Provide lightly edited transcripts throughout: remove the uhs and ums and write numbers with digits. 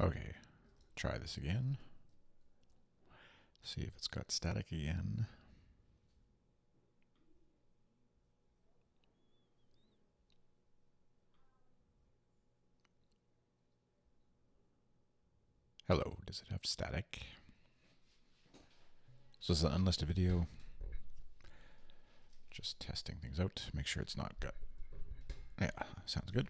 Okay, try this again. See if it's got static again. Hello, does it have static? So this is an unlisted video. Just testing things out. Make sure it's not got... Yeah, sounds good.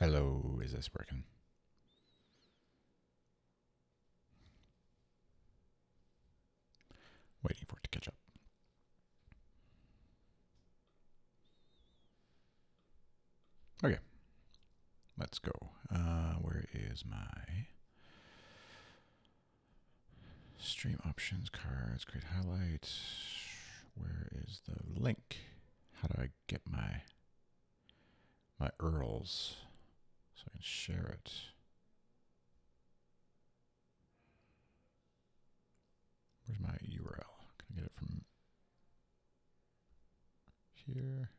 Hello, is this working? Waiting for it to catch up. Okay, let's go. Where is my stream options, cards, create highlights? Where is the link? How do I get my URLs so I can share it? Where's my URL? Can I get it from here?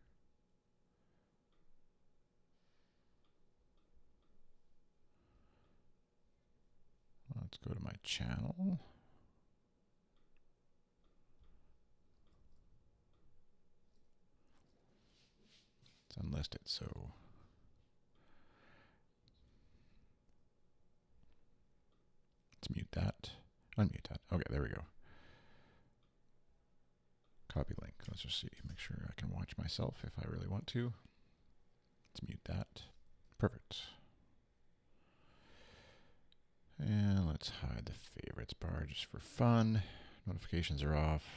Let's go to my channel. It's unlisted, so let's mute that. Unmute that. Okay, there we go. Copy link. Let's just see. Make sure I can watch myself if I really want to. Let's mute that. Perfect. And let's hide the favorites bar just for fun. Notifications are off.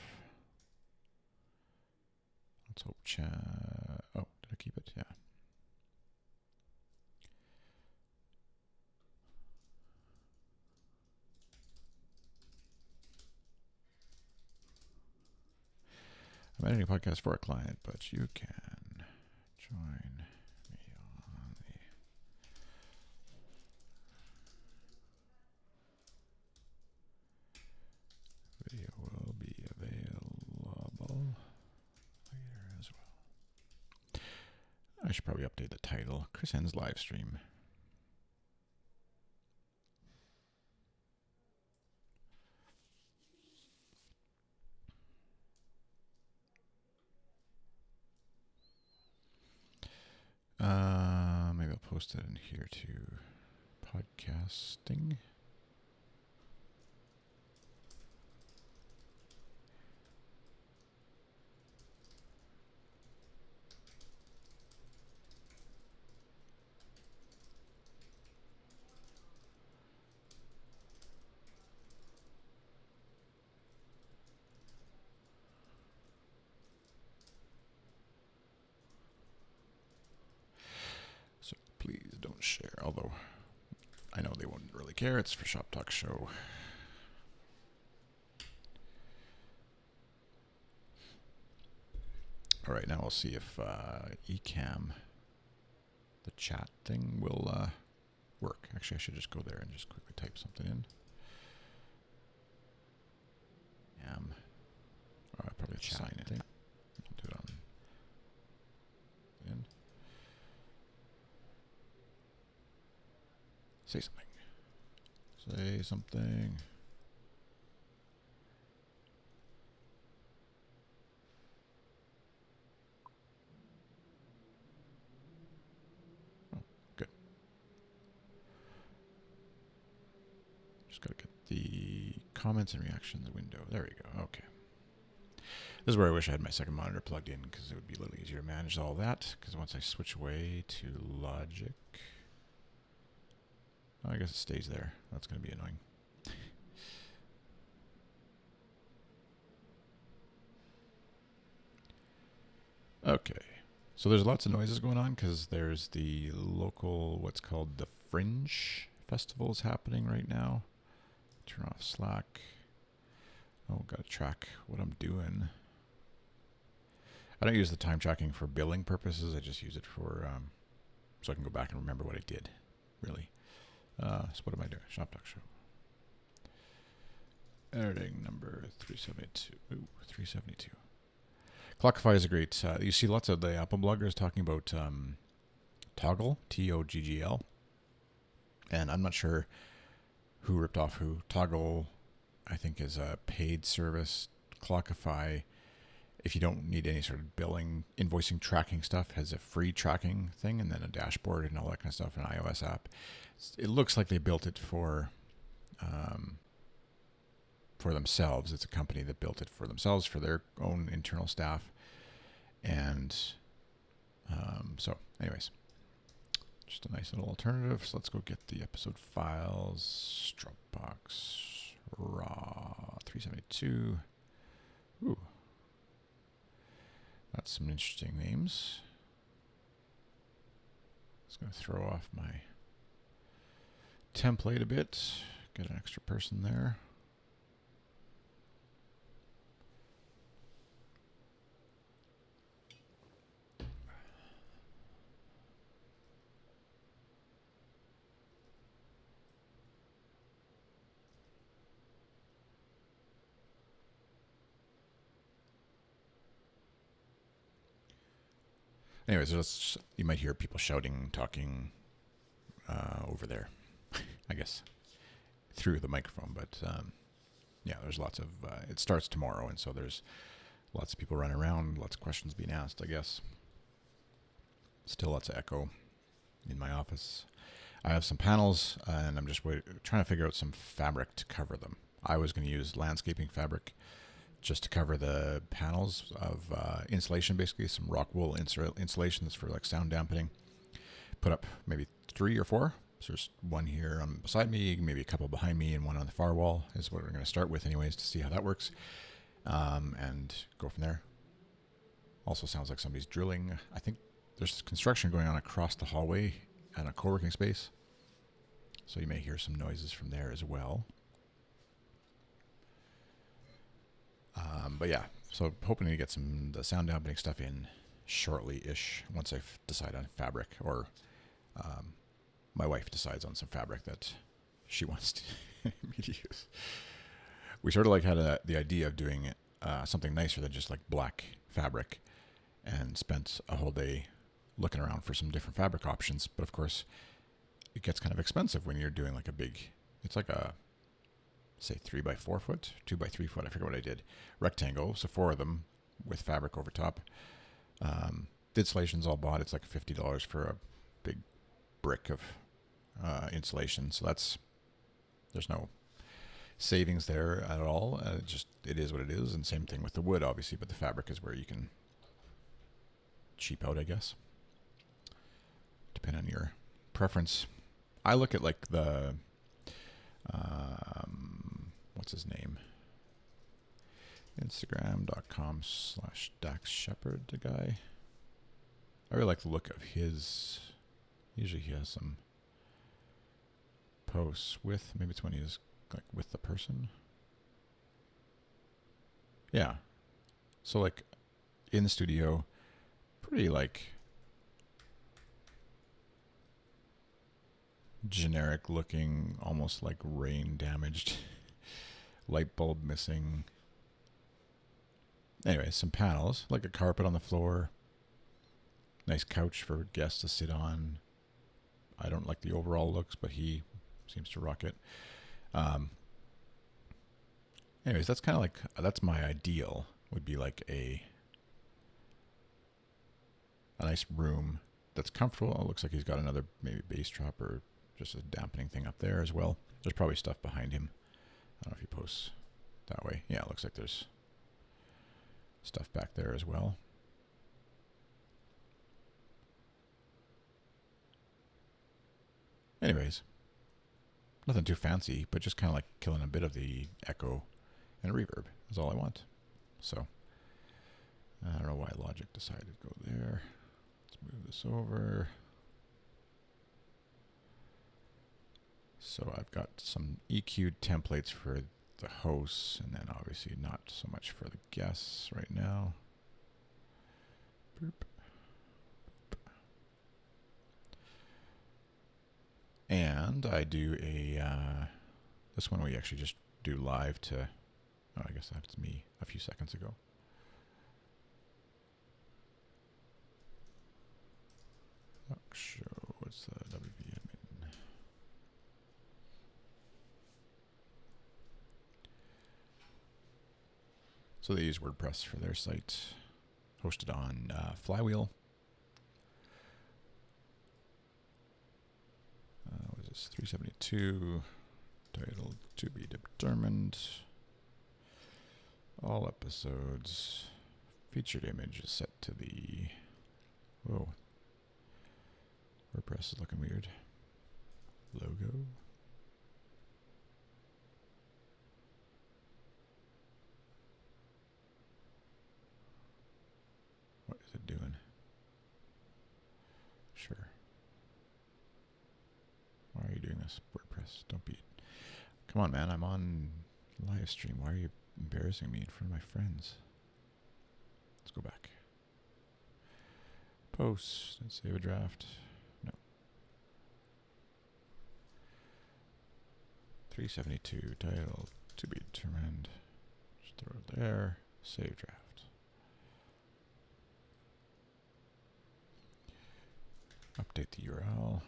Let's hope chat. Oh, did I keep it? Yeah. I'm editing a podcast for a client, but you can join me on the video will be available later as well. I should probably update the title. Chris N's live stream. Maybe I'll post it in here too. Podcasting. So please don't share, although I know they wouldn't really care. It's for ShopTalk Show. All right, now we'll see if Ecamm, the chat thing, will work. Actually, I should just go there and just quickly type something in. Probably chat sign in. I'll do it on in. Say something. Say something. Oh, good. Just got to get the comments and reactions window. There we go. Okay. This is where I wish I had my second monitor plugged in, because it would be a little easier to manage all that. Because once I switch away to Logic, I guess it stays there. That's going to be annoying. Okay, so there's lots of noises going on because there's the local, what's called the Fringe Festival is happening right now. Turn off Slack. Oh, got to track what I'm doing. I don't use the time tracking for billing purposes. I just use it for so I can go back and remember what I did, really. So what am I doing? ShopTalk Show. Editing number 372. Ooh, 372. Clockify is a great... you see lots of the Apple bloggers talking about Toggle, Toggl. And I'm not sure who ripped off who. Toggle, I think, is a paid service. Clockify, if you don't need any sort of billing, invoicing, tracking stuff, has a free tracking thing and then a dashboard and all that kind of stuff, an iOS app. It looks like they built it for themselves. It's a company that built it for themselves, for their own internal staff. And so anyways, just a nice little alternative. So let's go get the episode files. Dropbox, raw, 372. Ooh. That's some interesting names. Just going to throw off my template a bit. Get an extra person there. Anyways, you might hear people shouting, talking over there, I guess, through the microphone. But yeah, there's lots of... it starts tomorrow, and so there's lots of people running around, lots of questions being asked, I guess. Still lots of echo in my office. I have some panels, and I'm just trying to figure out some fabric to cover them. I was going to use landscaping fabric just to cover the panels of insulation, basically some rock wool insulation that's for like sound dampening. Put up maybe 3 or 4. So there's one here beside me, maybe a couple behind me, and one on the far wall is what we're going to start with anyways to see how that works, and go from there. Also sounds like somebody's drilling. I think there's construction going on across the hallway at a co-working space. So you may hear some noises from there as well. But yeah, so hoping to get the sound dampening stuff in shortly-ish once I decide on fabric, or my wife decides on some fabric that she wants me to use. We sort of like had the idea of doing something nicer than just like black fabric, and spent a whole day looking around for some different fabric options. But of course, it gets kind of expensive when you're doing like a big, it's like a, say 3x4 foot, 2x3 foot, I forget what I did, rectangle, so 4 of them with fabric over top. The insulation's all bought. It's like $50 for a big brick of insulation. So there's no savings there at all. It is what it is. And same thing with the wood, obviously, but the fabric is where you can cheap out, I guess, depending on your preference. I look at like the what's his name? Instagram.com/Dax Shepard, the guy. I really like the look of his. Usually he has some posts with, maybe it's when he's like with the person. Yeah. So like in the studio, pretty like generic looking, almost like rain damaged, light bulb missing. Anyway, some panels, like a carpet on the floor, nice couch for guests to sit on. I don't like the overall looks, but he seems to rock it. Anyways, that's kind of like, that's my ideal, would be like a nice room that's comfortable. It looks like he's got another maybe bass drop or just a dampening thing up there as well. There's probably stuff behind him. I don't know if he posts that way. Yeah, it looks like there's stuff back there as well. Anyways, nothing too fancy, but just kind of like killing a bit of the echo and reverb is all I want. So I don't know why Logic decided to go there. Let's move this over. So I've got some EQ templates for the hosts, and then obviously not so much for the guests right now. Boop. And I do this one we actually just do live to, I guess that's me a few seconds ago. Talk show, what's the WP admin? So they use WordPress for their site, hosted on Flywheel. What is this? 372, titled To Be Determined. All episodes. Featured image is set to the... Whoa. WordPress is looking weird. Logo. What is it doing? Sure. Why are you doing this, WordPress? Don't be... Come on, man. I'm on live stream. Why are you embarrassing me in front of my friends? Let's go back. Post and save a draft. No. 372 title to be determined. Just throw it there. Save draft. Update the URL.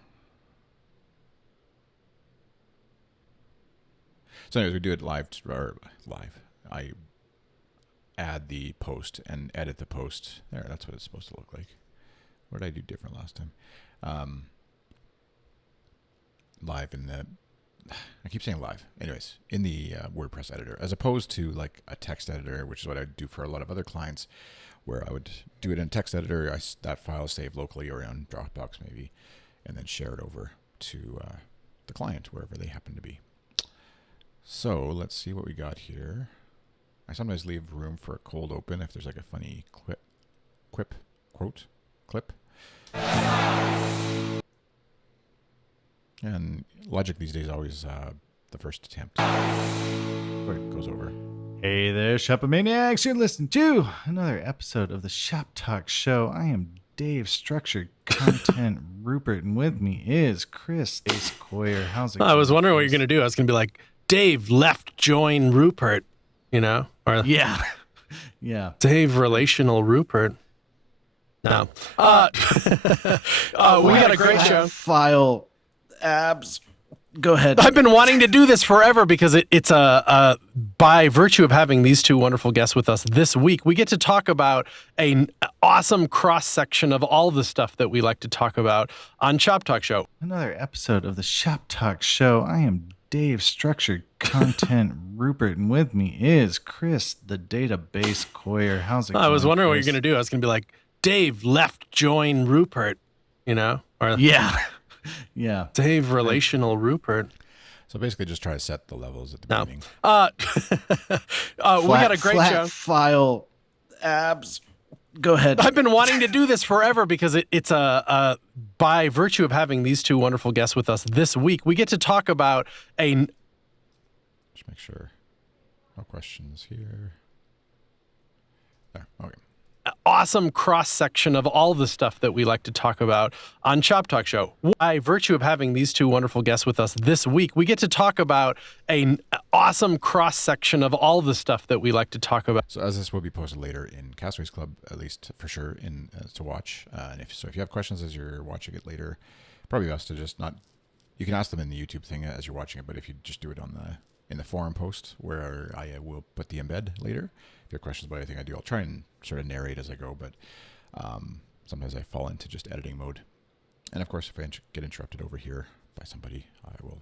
So anyways, we do it live. I add the post and edit the post. There, that's what it's supposed to look like. What did I do different last time? Live in the... I keep saying live. Anyways, in the WordPress editor, as opposed to like a text editor, which is what I do for a lot of other clients, where I would do it in a text editor. That file is saved locally or on Dropbox maybe, and then share it over to the client, wherever they happen to be. So let's see what we got here. I sometimes leave room for a cold open if there's like a funny clip. And logic these days always the first attempt where it goes over. Hey there, Shopomaniacs. You're listening to another episode of the ShopTalk Show. I am Dave, Structured Content Rupert, and with me is Chris Ace Coyer. How's it going? I was wondering what you're going to do. I was going to be like, Dave left join Rupert, you know? Or yeah. Yeah. Dave relational Rupert. No. We got a great show. File abs. Go ahead. I've been wanting to do this forever because it's by virtue of having these two wonderful guests with us this week, we get to talk about an awesome cross-section of all the stuff that we like to talk about on ShopTalk Show. Another episode of the ShopTalk Show. I am Dave, Structured Content Rupert, and with me is Chris, the database Coyer. How's it going? I was wondering Chris? what you're going to do. I was going to be like, Dave left join Rupert, you know? Or yeah. Yeah. Dave relational Rupert. So basically just try to set the levels at the beginning. We got a great show. File abs. Go ahead. I've been wanting to do this forever because it's by virtue of having these two wonderful guests with us this week, we get to talk about Just make sure. No questions here. There. Okay. Awesome cross-section of all the stuff that we like to talk about on ShopTalk Show. By virtue of having these two wonderful guests with us this week, we get to talk about an awesome cross-section of all the stuff that we like to talk about. So as this will be posted later in Castaways Club, at least for sure, in to watch. And if you have questions as you're watching it later, probably best to just not. You can ask them in the YouTube thing as you're watching it, but if you just do it in the forum post where I will put the embed later. If you have questions about anything I do, I'll try and sort of narrate as I go, but sometimes I fall into just editing mode. And of course, if I get interrupted over here by somebody, I will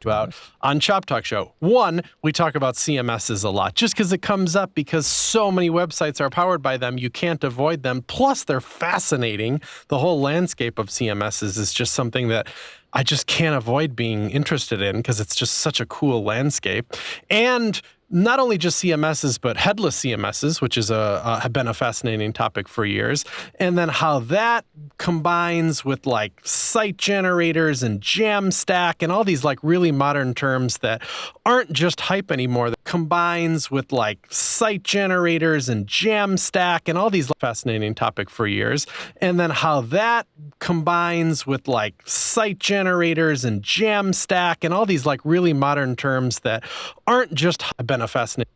do about on ShopTalk Show. One, we talk about CMSs a lot just because it comes up because so many websites are powered by them. You can't avoid them. Plus, they're fascinating. The whole landscape of CMSs is just something that I just can't avoid being interested in because it's just such a cool landscape. And not only just CMSs, but headless CMSs, which is have been a fascinating topic for years. And then how that combines with like site generators and Jamstack and all these like really modern terms that aren't just hype anymore, that combines with like site generators and Jamstack and all these fascinating topic for years. And then how that combines with like site generators and Jamstack and all these like really modern terms that aren't just been a fascinating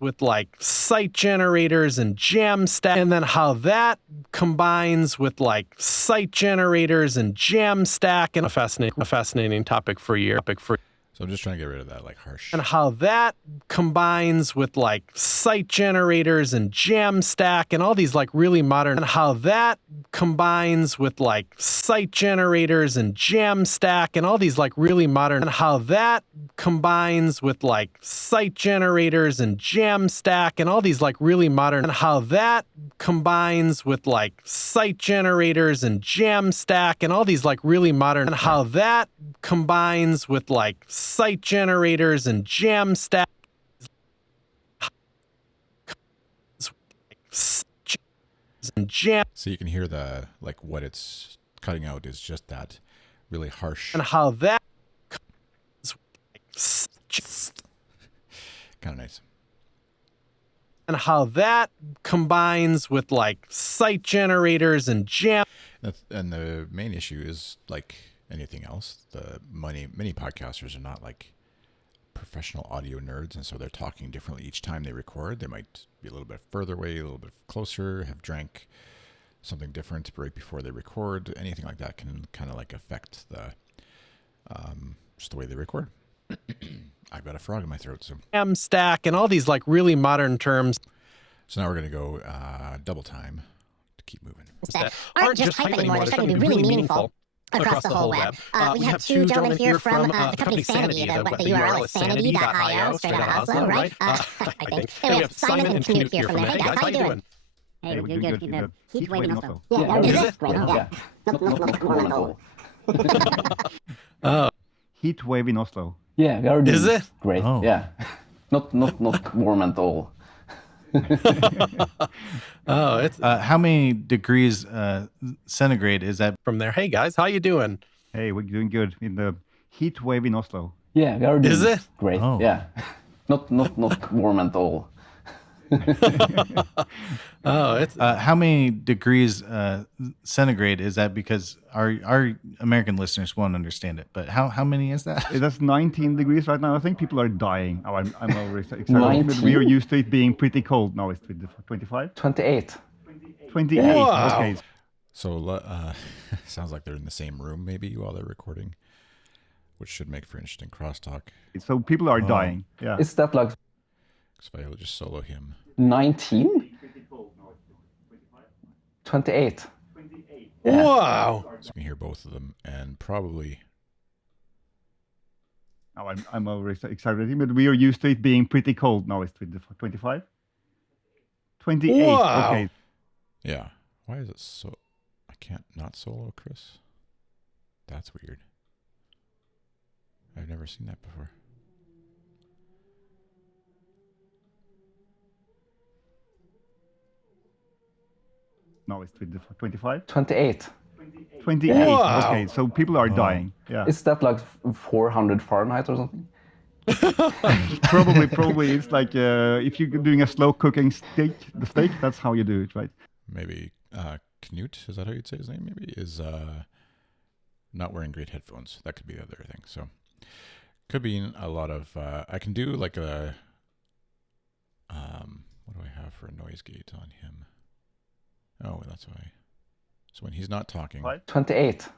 with like site generators and Jamstack, and then how that combines with like site generators and Jamstack and a fascinating topic for year. So I'm just trying to get rid of that like harsh. And how that combines with like site generators and Jamstack and all these like really modern, and how that combines with like site generators and Jamstack and all these like really modern, and how that combines with like site generators and Jamstack and all these like really modern, and how that combines with like site generators and Jamstack and all these like really modern, and how that combines with like site generators and Jamstack and Jam. So you can hear the like what it's cutting out is just that really harsh. And how that Kind of nice. And how that combines with like site generators and Jam. And the main issue is like anything else. Many podcasters are not like professional audio nerds, and so they're talking differently each time they record. They might be a little bit further away, a little bit closer, have drank something different right before they record. Anything like that can kind of like affect the just the way they record. I've got a frog in my throat, so Jamstack and all these like really modern terms. So now we're going to go double time to keep moving. That aren't just hype anymore. They're starting to be really meaningful across the whole web. We have two gentlemen here from the company Sanity. The URL is sanity.io, straight out of Oslo, right? I think. And we have Simon and Knut here from there. Hey guys, how you doing? Hey, we're good. The heat wave in Oslo. Yeah, Is it? Great. Yeah. Not warm at all. Heat wave in Oslo. Yeah, we are doing Is it? great. Oh. Yeah, not warm at all. Oh, it's How many degrees centigrade is that? from there. Hey guys, how you doing? Hey, we're doing good in the heat wave in Oslo. Yeah, we are doing Is it? great. Oh. Yeah, not warm at all. Oh, it's How many degrees centigrade is that? Because our American listeners won't understand it. But how many is that? That's 19 degrees right now. I think people are dying. Oh, I'm already excited. 19? We are used to it being pretty cold. Now it's 25? 28. 28. Wow. Okay. So sounds like they're in the same room maybe while they're recording, which should make for interesting crosstalk. So people are dying. Yeah. Is that like So if I will just solo him. 19? 28. wow. So you can hear both of them, and probably Oh, I'm already excited. But we are used to it being pretty cold. Now it's 25? 28. Wow. Okay. yeah. Why is it so? I can't not solo Chris. That's weird. I've never seen that before. Now it's 25? 28. 28. Wow. Okay. So people are dying. Yeah. Is that like 400 Fahrenheit or something? Probably it's like if you're doing a slow cooking steak, that's how you do it, right? Maybe Knut, is that how you'd say his name? Maybe is not wearing great headphones. That could be the other thing. So could be a lot of. I can do like a. What do I have for a noise gate on him? Oh, that's why. So when he's not talking, 28.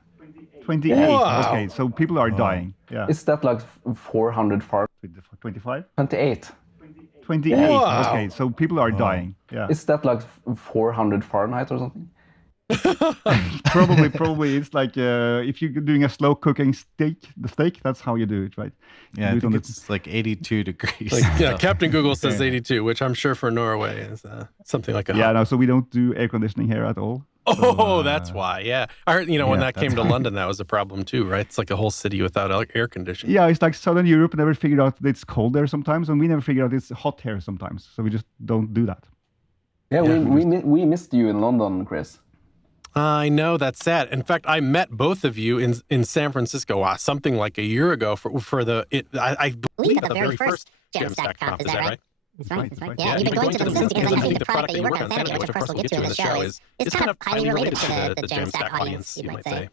28. Wow. Okay, so people are dying. Yeah. Is that like 400 Fahrenheit? 25? 28. Wow. Okay, so people are dying. Yeah. Is that like 400 Fahrenheit or something? Probably it's like if you're doing a slow cooking steak, that's how you do it, right? Yeah, Do I it on think the- it's like 82 degrees. Yeah, Captain Google says 82, which I'm sure for Norway is something like a Yeah, no, so we don't do air conditioning here at all. Oh, that's why. Yeah. I heard, when Yeah, that came that's to why. London, that was a problem too, right? It's like a whole city without air conditioning. Yeah, it's like Southern Europe never figured out that it's cold there sometimes, and we never figured out it's hot here sometimes. So we just don't do that. Yeah, Yeah. we missed you in London, Chris. I know, that's sad. In fact, I met both of you in San Francisco something like a year ago for I believe at the very first Jamstack Conf. Is that right? That's right. Yeah, you've been going to them since because I think the product that you work on, Sanity, which of course we'll get to in the show, is kind of highly related to the Jamstack audience, you might say.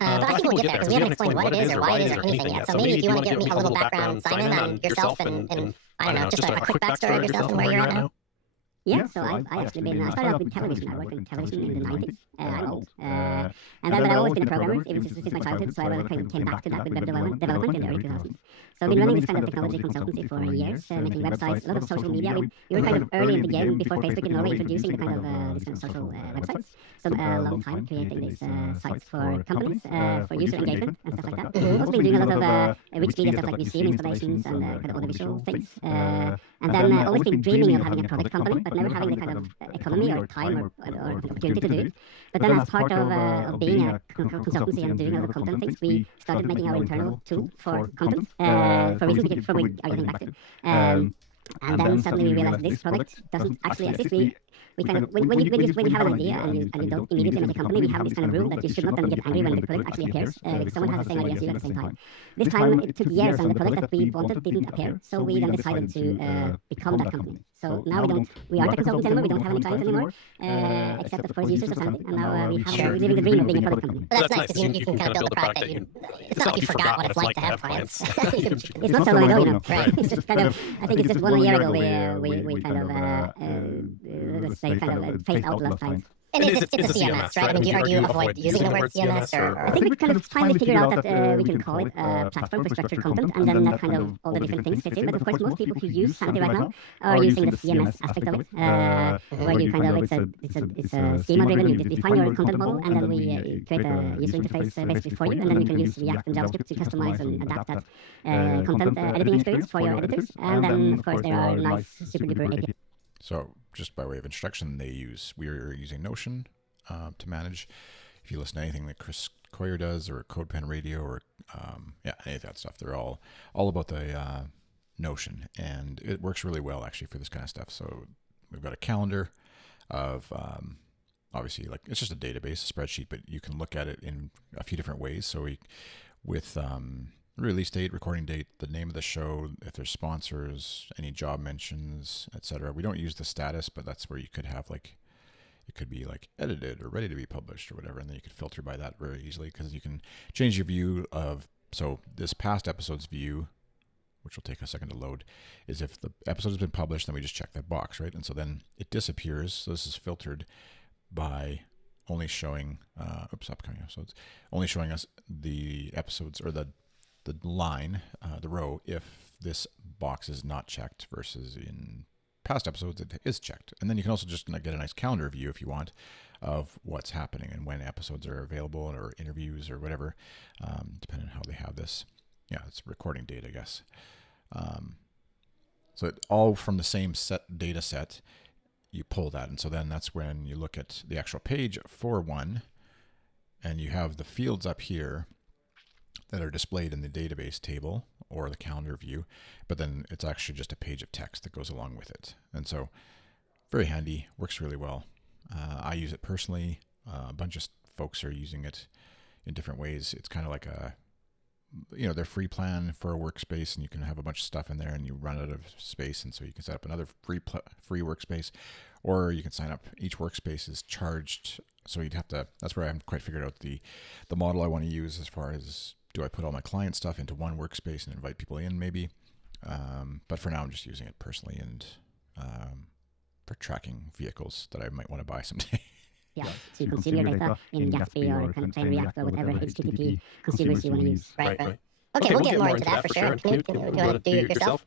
But I think we'll get there because we haven't explained what it is or why it is or anything yet. So maybe if you want to give me a little background, Simon, on yourself and I don't know, just a quick backstory of yourself and where you're at now. Yeah, so I've actually been, I started off with television. I worked in television in the 90s. I'm old. And then I've always been a programmer, even since my childhood, so I came back to that with web development in the early 2000s. So I've been running this kind of technology consultancy for years, making websites, a lot of social media. We were kind of early in the game before Facebook in Norway introducing the kind of these kind of social websites. So a long time creating these sites for companies, for user engagement and stuff like that. Also been doing a lot of rich media stuff like museum installations and kind of audiovisual things. And then always been dreaming of having a product company, but never having the kind of economy or time or opportunity to do it. But then as part of being a consultancy and doing all the content things, we started making our internal tool for content for reasons we are getting back to. And then suddenly we realized this product doesn't actually exist. We kind of, when you have an idea and you don't immediately make a company, we have this kind of rule that you should not then get angry when the product actually appears because someone has the same idea as you at the same time. This time it took years and the product that we wanted didn't appear, so we then decided to become that company. So now we aren't a consultant anymore, we don't have any clients anymore, except of course users of Sanity, and now we're living the dream of being a product company. But that's nice because you can kind of build a product that it's not like you forgot what it's like to have clients. It's not so long ago, Right. It's just kind of, I think it's just 1 year ago we kind of, let's say, kind of phased out a lot of clients. And it's a CMS, right? I mean, do you avoid using the word CMS or? I think we kind of finally figured out that we can call it a platform for structured content, and then that kind of all the different things fits in. But of course, most people who use Sanity right now are using the CMS aspect of it, where you kind of it's a schema-driven. You define your content model, and then we create a user interface basically for you, and then you can use React and JavaScript to customize and adapt that content editing experience for your editors. And then of course there are nice super duper APIs. So just by way of introduction, we are using Notion to manage. If you listen to anything that Chris Coyer does or CodePen Radio or any of that stuff, they're all about the Notion, and it works really well actually for this kind of stuff. So we've got a calendar of obviously, like, it's just a database, a spreadsheet, but you can look at it in a few different ways. So with release date, recording date, the name of the show, if there's sponsors, any job mentions, etc. We don't use the status, but that's where you could have, like, it could be like edited or ready to be published or whatever, and then you could filter by that very easily because you can change your view of, so this past episode's view, which will take a second to load, is if the episode has been published, then we just check that box, right? And so then it disappears. So this is filtered by only showing, upcoming episodes, only showing us the episodes or the line, the row, if this box is not checked, versus in past episodes it is checked. And then you can also just get a nice calendar view if you want of what's happening and when episodes are available or interviews or whatever, depending on how they have this. Yeah, it's recording date, I guess. So it, all from the same data set, you pull that. And so then that's when you look at the actual page for one, and you have the fields up here that are displayed in the database table or the calendar view, but then it's actually just a page of text that goes along with it. And so very handy, works really well. I use it personally. A bunch of folks are using it in different ways. It's kind of like their free plan for a workspace, and you can have a bunch of stuff in there and you run out of space. And so you can set up another free workspace, or you can sign up. Each workspace is charged. So you'd have to, that's where I haven't quite figured out the model I want to use as far as, do I put all my client stuff into one workspace and invite people in maybe? But for now, I'm just using it personally and for tracking vehicles that I might want to buy someday. Yeah, so you consume your data in Gatsby or kind of plain React or whatever HTTP consumers you want to use. Right. Okay, we'll get more into that for sure. Knut, do you want to do it yourself?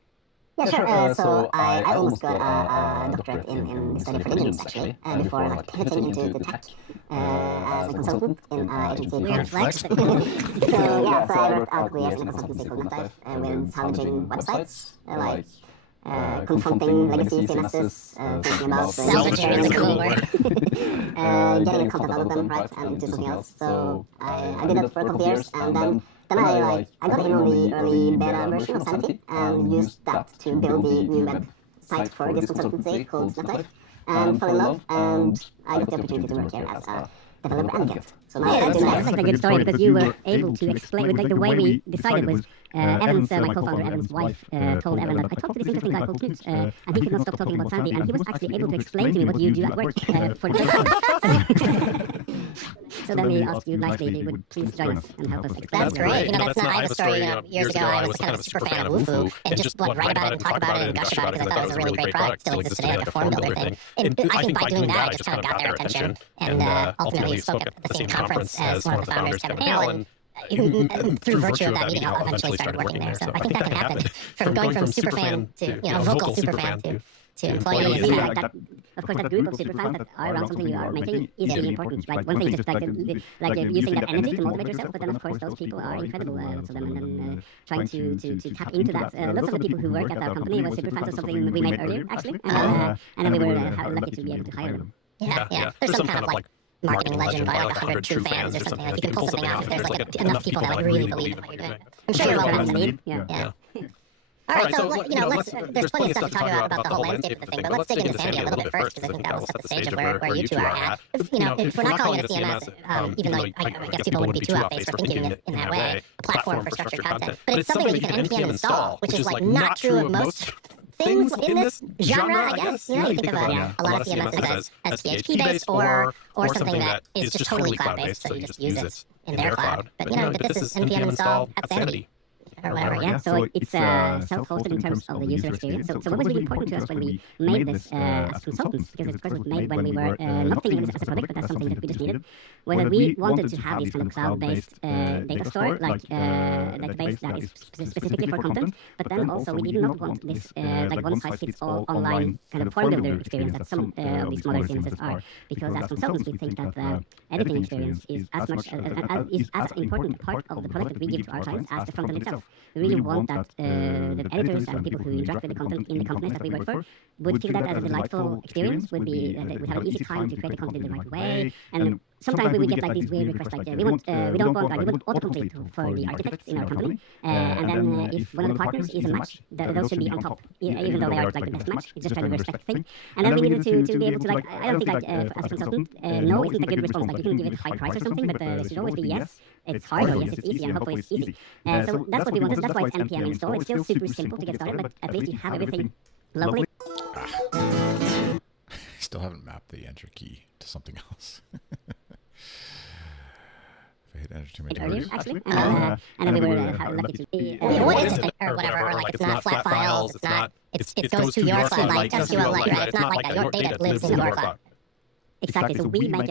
Yeah, sure. So I almost got a doctorate in study for games, actually, before pivoting into the tech as a consultant in agency called Flex. So I worked out 2 years in a consultancy called NetDive with challenging websites, like confronting legacy CMSs, thinking about Salvaging is a cool word. getting content out of them, right, and do something else. So I did that for a couple of years, and then I got in on the early beta version of Sanity and used that to build the new website for this consultancy called NetLife, and fell in love, and I got the opportunity to work here as a developer and guest. So now That's like a good story because you were able to explain, like the way we decided was Evan's, my co-founder Evan's wife told Evan that I talked to this interesting guy called Knut, and he could not stop talking about Sandy, and he was actually able to explain to me what you do at work for the first time. So then we asked you nicely if you would please join us and help us explain. That's great. That's not, I have a story, years ago I was kind of a super fan of Wufoo and just write about it and talk about it and gush about it because I thought it was a really great product. Still exists today, like a form builder thing. And I think by doing that, I just kind of got their attention and ultimately spoke at the same conference as one of the founders, Kevin Hale, and through virtue of that meeting, I eventually started working there. So I think that can happen from going from super fan to vocal super fan to employee. Like that, of course, that group of super fans that are around something you are making is really important. Like one thing is just like using that energy to motivate yourself, but then of course those people are incredible, lots of them, and then trying to tap into that. Lots of the people who work at our company were super fans of something we made earlier, actually, and then we were lucky to be able to hire them. Yeah. There's some kind of like marketing legend by like 100 true fans or something. Like you can pull something off if there's like enough people that like really believe in what you're doing. I'm sure you're well in the lead. Yeah. All right, so there's plenty of stuff to talk about the whole landscape of the thing, but let's dig into Sandy a little bit first, because I think that will set the stage of where you two are at. If we're not calling it a CMS, even though I guess people wouldn't be too off-base for thinking it in that way, a platform for structured content, but it's something that you can npm install, which is like not true of most things in this genre, I guess. You think of a lot of CMSs as PHP-based or something that is just totally cloud-based, so you just use it in their cloud. But this is npm install at Sanity. Or whatever, yeah. So it's self-hosted in terms of the user experience. So what was really important to us when we made this as consultants, because of course it was made when we were not thinking of this as a product, but as something that we just needed, was that we wanted to have these kind of cloud-based data store, like database that is specifically for content, but then also we did not want this like one-size-fits-all online kind of form builder experience that some of these modern CMSs are, because as consultants we think that the editing experience is as much is as important a part of the product that we give to our clients as the front end itself. We really want that the editors and the people who interact with the content in the companies that we work for would feel that as a delightful experience, would have an easy time to create the content in the right way. And sometimes we would get like these weird requests like we want autocomplete for the architects in our company, and then if one of the partners is a match, those should be on top, even though they are like the best match. It's just kind of a respect thing. And then we needed to be able to like, I don't think like as a consultant, no isn't a good response. Like you can give it a high price or something, but there should always be yes, it's hard, or yes, it's easy, and hopefully it's easy. So that's what we wanted. That's why it's npm install. It's still super simple to get started, but at least you have everything locally. Still haven't mapped the enter key to something else. If I hit enter too many times. Actually, and then we were lucky to be. What is it, or whatever, or like it's not flat files, it's not, it goes to your cloud like SQLite, right? It's not like that. Your data lives in your cloud. Exactly. So we make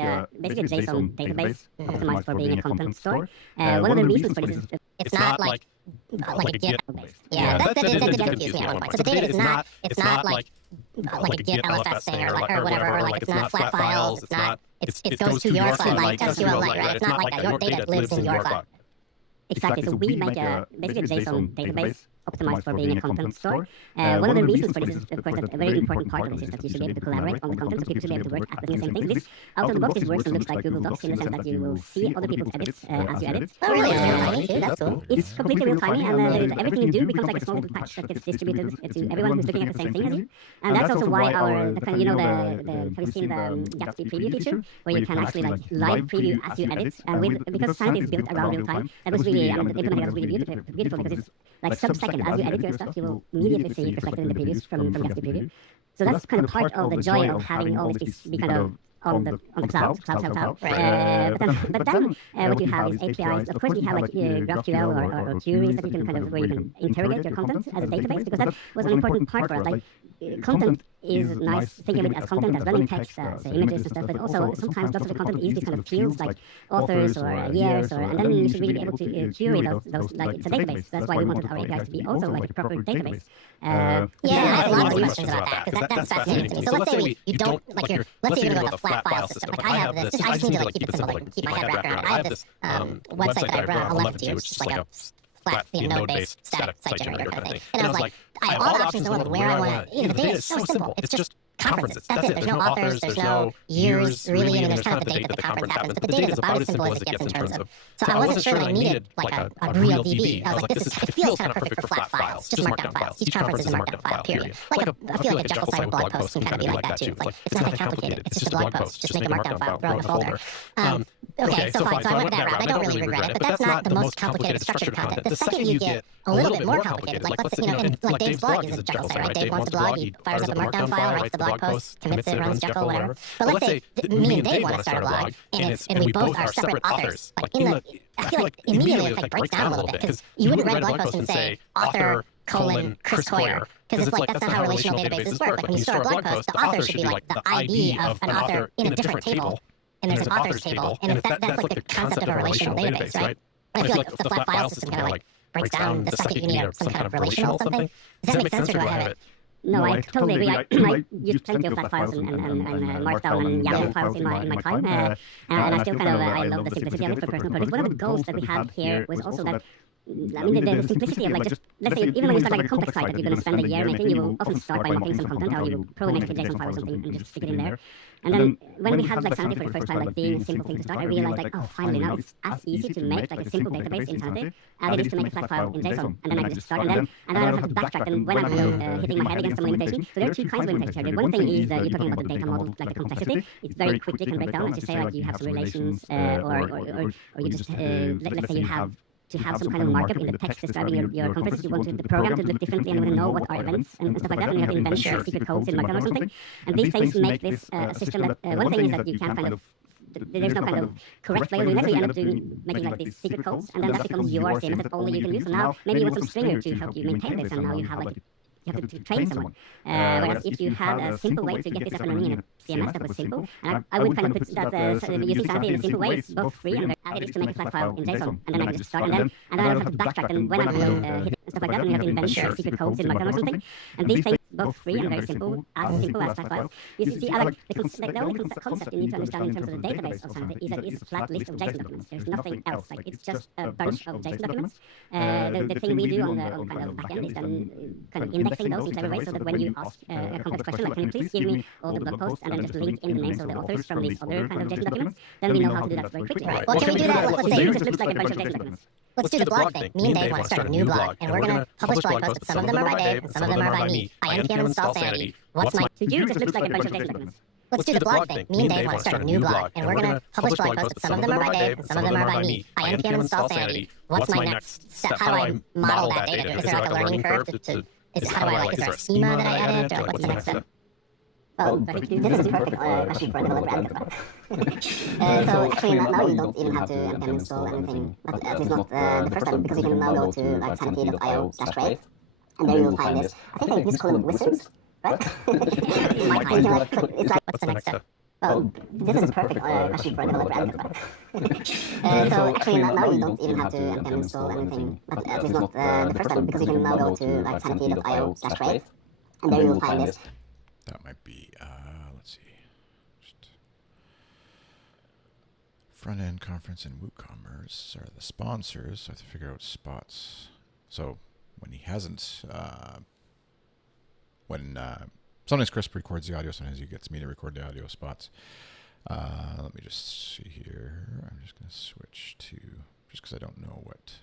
basically a JSON database optimized for being a content store. One of the reasons for this is it's not like a Git. Yeah, that did confuse me at one point. So the data is not, it's not like a Git LFS thing or whatever, or like it's not flat files, it's not, it goes to your cloud like SQLite, right? It's not like that. Your data lives in your cloud. Exactly. So we make basically a JSON database optimized for being a content store. One of the reasons for this is, of course, that a very important part of this is that you should be able to collaborate on the content, so people should be able to work at the same thing. This, out of the box, this works and looks like Google Docs in the sense that you will see other people's edits as you edit. Oh, really? It's real-timey too? That's cool. It's completely real-timey, and everything you do becomes like a small little patch that gets distributed to everyone who's looking at the same thing as you. And that's also why our, have you seen the Gatsby preview feature, where you can actually like live preview as you edit, and because Sanity is built around real time, that was really, the implementing was really beautiful because it's like sub-second as you edit your stuff, you will immediately see it reflected in the previews from Gatsby preview. So that's kind of part of the joy of having all this be kind of on the cloud. But then what you have is APIs. Of course, we have like GraphQL or queries that you can kind of, where you can interrogate your content as a database, because that was an important part for us. Like content is nice, thinking of it as content, as running text, as images and stuff, but also sometimes lots of the content is these kind of fields like authors or years, and then you should really be able to query those like it's a database. That's why we wanted our APIs to be also like a proper database. Yeah, I have lots of questions about that, because that's fascinating to me. So let's say you don't, like let's say you're going to go with a flat file system. Like I have this, I just need to like keep it simple, like keep my head wrapped around it. I have this website that I run 11 to, which is like a flat, node-based static site generator kind of thing. And I was like, I have all the options in the world where I want to. The data is so simple. It's just conferences. That's it. There's no authors. There's no years, really. I mean, there's kind of the date that the conference happens, but the data is about as simple as it gets in terms of. So I wasn't sure that I needed like a real DB. I was like, it feels kind of perfect for flat files, just markdown files. Each conference is a markdown file, period. I feel like a Jekyll Cyber blog post can kind of be like that too. It's like, it's not that complicated. It's just a blog post. Just make a markdown file, throw it in a folder. Okay, so fine. So I went that route. I don't really regret it, but that's not the most complicated structured content. The second you get a little bit more complicated, like let's, and like Dave's blog is a Jekyll site, right? Dave wants a blog, he fires up a markdown file, writes the blog post, commits it, runs Jekyll, whatever. But let's say me and Dave want to start a blog, and we both are separate authors. Like I feel like immediately it like breaks down a little bit because you wouldn't write a blog post and say author : Chris Coyer, because it's like that's not how relational databases work. Like when you start a blog post, the author should be like the ID of an author in a different table, and there's an authors table, and if that's like the concept of a relational database, right? I feel like the flat file system kind of like breaks down the second you need some kind of relational something. Does that make sense, or do I have it? No, I totally agree. I used plenty of flat files and Markdown and Yahoo files in my time, and I still kind of I love the simplicity of it for personal projects. One of the goals that we had here was also that. I mean, the simplicity of like just, let's say, even when you start like a complex site that you're going to spend a year making, you will often start by mocking some content, or you will probably make a JSON file or something and just stick it in there. And then when we had like Sanity for the first time, like being a simple thing to start, I realized like, oh, finally now it's as easy to make like a simple database in Sanity as it is to make a flat file in JSON. And then I can just start, and then I don't have to backtrack. And when I'm hitting my head against some limitation, so there are two kinds of limitations here. The one thing is you're talking about the data model, like the complexity. It's very quickly can break down. As you say, like you have some relations, or you just let's say you have to have some kind of markup in the text describing your conferences. You want the program to look differently and you want to know what are events and stuff like that, and you have to invent secret codes in Markdown or something. And these things make this a system that, one thing is that you can't kind of, there's no kind of correct way of doing that, so you end up making like these secret codes, and then that becomes your CMS that only you can use. So now maybe you want some stringer to help you maintain this, and now you have like, you have to train someone. Whereas if you had a simple way to get this up and running in a CMS that was simple, and I would kind of put that using Sanity in a simple way, it's both free and as it is to make a flat file in JSON, and then I can just start, and then I don't have to backtrack, and when I hit stuff like that, and you have to invent secret codes in Markdown or something. And these things both free and very simple as flat files. You see, I like the only concept you need to understand in terms of the database of Sanity is that it's a flat list of JSON documents. There's nothing else. Like it's just a bunch of JSON documents. The thing we do on kind of backend is then kind of indexing those in clever ways, so that when you ask a complex question like, can you please give me all the blog posts, and then just link in the names of the authors from these other kind of JSON documents, then we know how to do that very quickly. Right. Well, can we do that? Let's say it just looks like a bunch of JSON documents. Let's do the blog thing. Me and Dave want to start a new blog, and we're going to publish blog posts, but some of them are by Dave, and some of them are by me. I npm install Sanity. What's my... To you, it just looks like a bunch of JSON documents. Let's do the blog thing. Me and Dave want to start a new blog, and we're going to publish blog posts, but some of them are by Dave, and some of them are by me. I npm install Sanity. What's my next step? How do I model that data? Is there like a learning curve is there a schema that I edit, or what's the next step? Well, this is a perfect question for a developer advocate. So actually now you don't even have to npm install anything, at least not the first time, because you can now go to like sanity.io/create, and there you will find this. I think they just call it wizards, right? It's like, what's the next step? Well, this is a perfect question for a developer advocate. So actually now you don't even have to npm install anything, at least not the first time, because you can now go to like sanity.io/create, and there you will find this. That might be, let's see, just front-end conference and WooCommerce are the sponsors, so I have to figure out spots. So when he hasn't, sometimes Chris records the audio, sometimes he gets me to record the audio spots. Let me just see here. I'm just going to switch to, just because I don't know what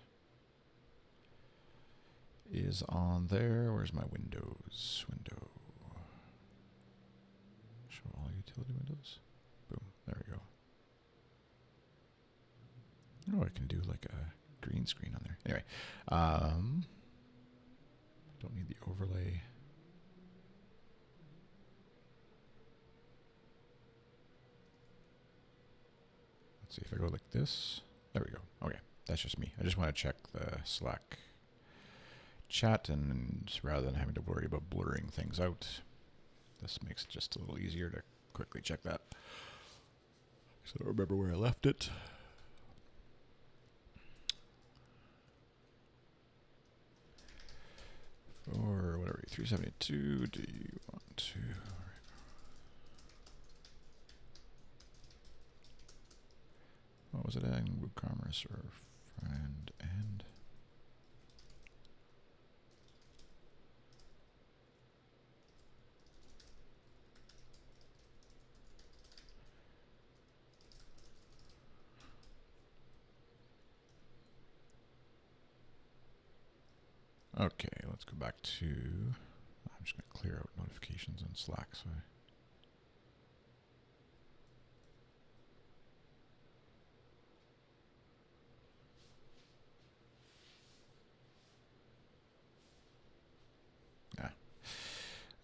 is on there. Where's my Windows window? Show all utility windows. Boom. There we go. Oh, I can do like a green screen on there. Anyway, don't need the overlay. Let's see if I go like this. There we go. Okay, that's just me. I just want to check the Slack chat, and rather than having to worry about blurring things out, this makes it just a little easier to quickly check that. So I don't remember where I left it. For whatever, 372, do you want to... What was it in WooCommerce or front end? Okay, let's go back to... I'm just going to clear out notifications on Slack. So that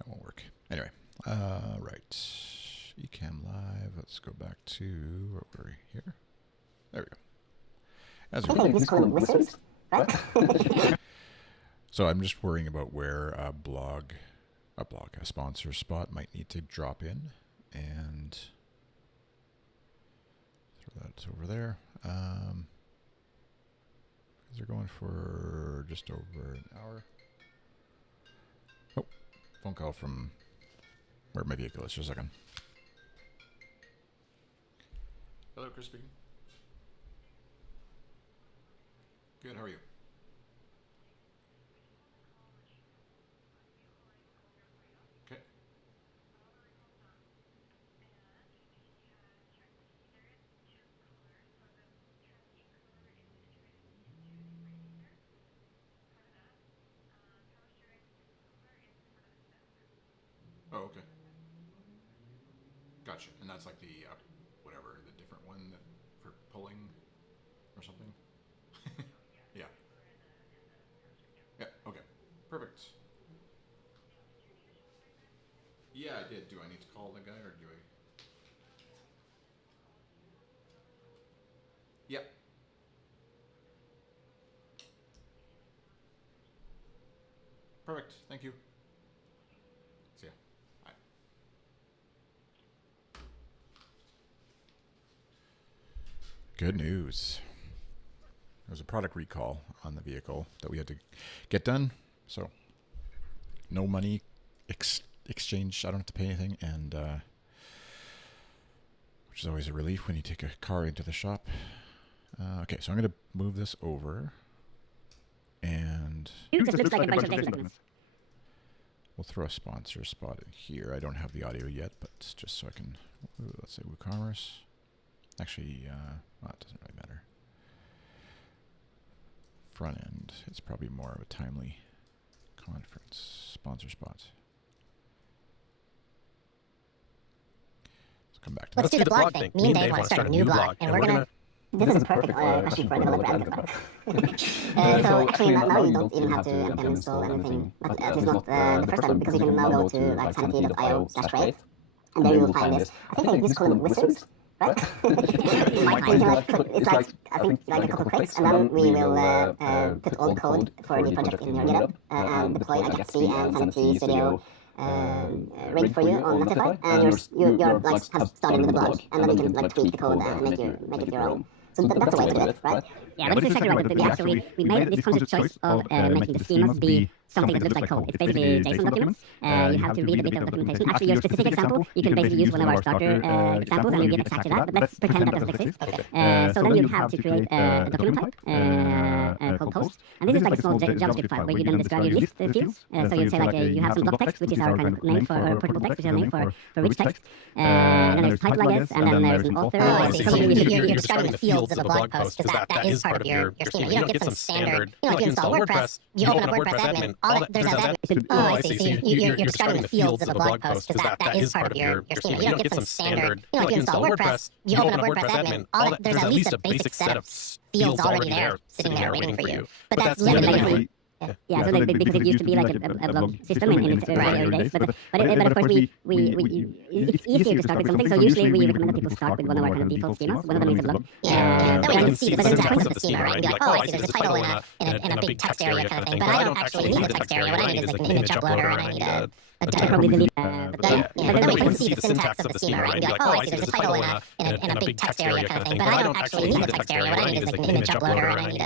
won't work. Anyway, right. Ecamm Live. Let's go back to where were we here? There we go. As we Just call them wizards, right? So I'm just worrying about where a sponsor spot might need to drop in, and throw that over there. They're going for just over an hour. Oh, phone call from where my vehicle is. Just a second. Hello, Chris speaking. Good, how are you? Okay. Oh, okay. Gotcha. And that's like the, whatever, the different one that for pulling or something? Yeah. Yeah, okay. Perfect. Yeah, I did. Do I need to call the guy or do I? Yep. Perfect. Thank you. See ya. Bye. Good news. There was a product recall on the vehicle that we had to get done. So no money exchange. I don't have to pay anything, and which is always a relief when you take a car into the shop. Okay, so I'm going to move this over, and Just looks like a bunch of text documents. we'll throw a sponsor spot in here. I don't have the audio yet, but just so I can, let's say WooCommerce. Actually, well, it doesn't really matter. Front end, it's probably more of a timely conference sponsor spot. Let's come back to Let's that. do the blog thing. Me and Dave want to start a new blog, and we're gonna. This is a perfect question for a developer admin. So actually now you don't even have to install anything, at least not the first time, because you can now go to like sanity.io/create, and there you will find this. I think they just call them wizards, right? It's like I think like a couple of clicks, and then we will put all the code for the project in your GitHub and deploy a Gatsby and Sanity Studio ready for you on Netlify, and you're like have started with the blog, and then you can like tweak the code and make it your own. So that's a way to do it, right? Yeah, but it's exactly right. But actually, we made this conscious choice of making the schemas be something that looks like code. It's basically JSON documents. You have to read a bit of documentation. Actually, your specific example, you can basically use one of our starter examples, and you get exactly that. But let's pretend that doesn't exist. So then you have to create a document type called post, and this is like a small JavaScript file where you then describe your list fields. So you'd say like you have some block text, which is our kind of name for our portable text, which is our name for rich text. And then there's title, I guess, and then there's an author. So you're describing the fields of a blog post because that is part of your schema. You don't get some standard, like you install WordPress, you open up WordPress admin, there's that admin. Oh, I see. So you're describing the fields of a blog post because that is part of your schema. You don't get some standard, like you install WordPress, you open up WordPress admin, there's at least a basic set of fields already there, sitting there waiting for you. But that's literally... Yeah, so because it used to be like a blog system in its very early days, but of course it's easier to start with something. So usually we recommend that people start with one of our kind of default schemas. One of them is a blog. Yeah, then we can see the syntax of the schema, right? And be like, oh, I see, there's a title in a big text area kind of thing. But I don't actually need the text area. What I need is like an image uploader, and I need a probably delete. But then we can see the syntax of the schema, right? And be like, oh, I see, there's a title in a big text area kind of thing. But I don't actually need the text area. What I need is like an image uploader, and I need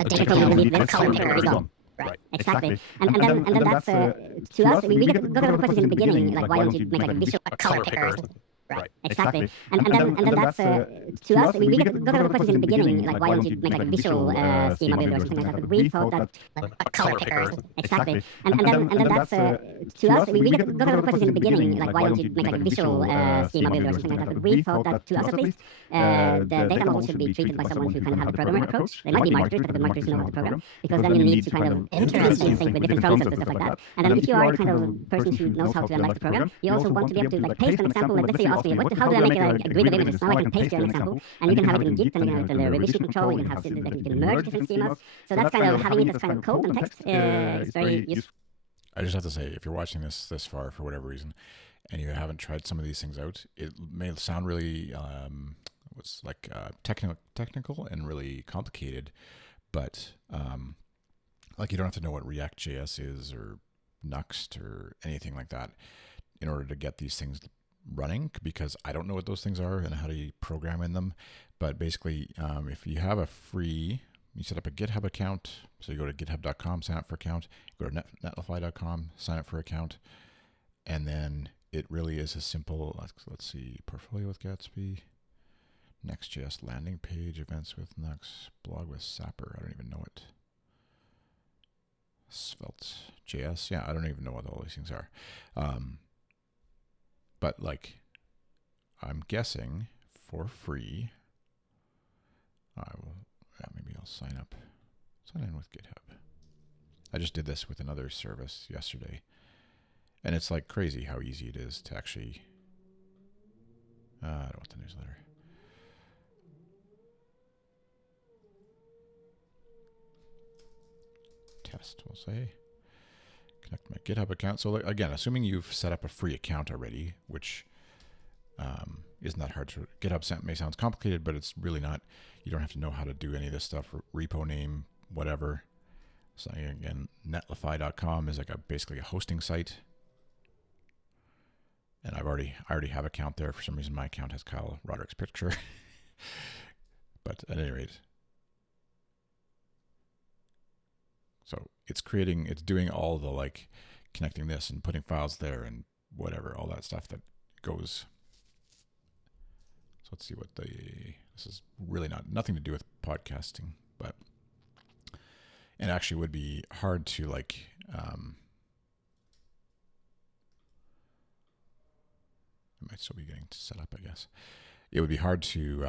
a data color picker. Right. Exactly. And then that's to us. We got a couple of questions in the beginning, like why don't you make like a visual color picker? Right. Exactly. And then that's to us. We got a lot of questions in the beginning, like why don't you make like a visual schema builder or something like that? But we thought that A color picker. exactly. And then that's to us. We got a lot of questions in the beginning, like why don't you make like a visual schema builder or something like that? But we thought that to us at least, the data model should be treated by someone who kind of have the programmer approach. They might be marketers, but the marketers know how to program, because then you need to kind of Interesting. sync with different front ends and stuff like that. And then if you are the kind of person who knows how to analyze the program, you also want to be able to like paste an example. Like let's say you ask me, how do I make a grid of images? Now I can paste you an example, and you can have it in Git, and you can have it in the revision control. You can have you can merge different schemas. So that's kind of having it as kind of code and text is very useful. I just have to say, if you're watching this far for whatever reason, and you haven't tried some of these things out, it may sound really technical and really complicated, but like you don't have to know what React.js is or Nuxt or anything like that in order to get these things running, because I don't know what those things are and how to program in them. But basically, if you have you set up a GitHub account. So you go to github.com, sign up for account. You go to netlify.com, sign up for account. And then it really is a simple, let's see, portfolio with Gatsby, Next.js landing page, events with Nuxt, blog with Sapper. I don't even know it. Svelte.js. Yeah, I don't even know what all these things are. But like, I'm guessing for free, maybe I'll sign in with GitHub. I just did this with another service yesterday, and it's like crazy how easy it is to actually, I don't want the newsletter. Test, we'll say. Connect my GitHub account. So again, assuming you've set up a free account already, which isn't that hard to. GitHub may sound complicated, but it's really not. You don't have to know how to do any of this stuff. Repo name, whatever. So again, netlify.com is like basically a hosting site, and I already have an account there. For some reason, my account has Kyle Roderick's picture. But at any rate, so it's doing all the like connecting this and putting files there and whatever, all that stuff that goes. So let's see this is really nothing to do with podcasting, but it actually would be hard to like, I might still be getting set up, I guess. It would be hard to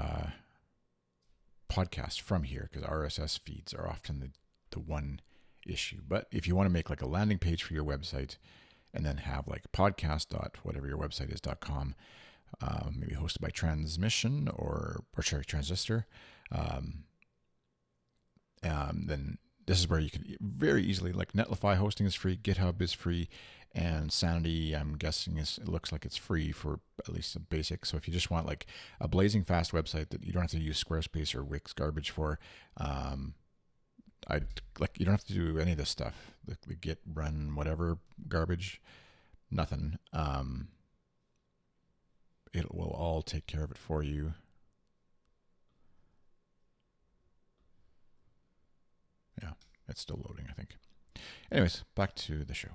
podcast from here because RSS feeds are often the one issue. But if you want to make like a landing page for your website and then have like podcast.whatever your website is .com, maybe hosted by Transmission or Transistor, then this is where you can very easily, like Netlify hosting is free, GitHub is free, and Sanity, I'm guessing it looks like it's free for at least a basic. So if you just want like a blazing fast website that you don't have to use Squarespace or Wix garbage for, you don't have to do any of this stuff, the Git run whatever garbage, nothing. It will all take care of it for you. Yeah, it's still loading, I think. Anyways, back to the show.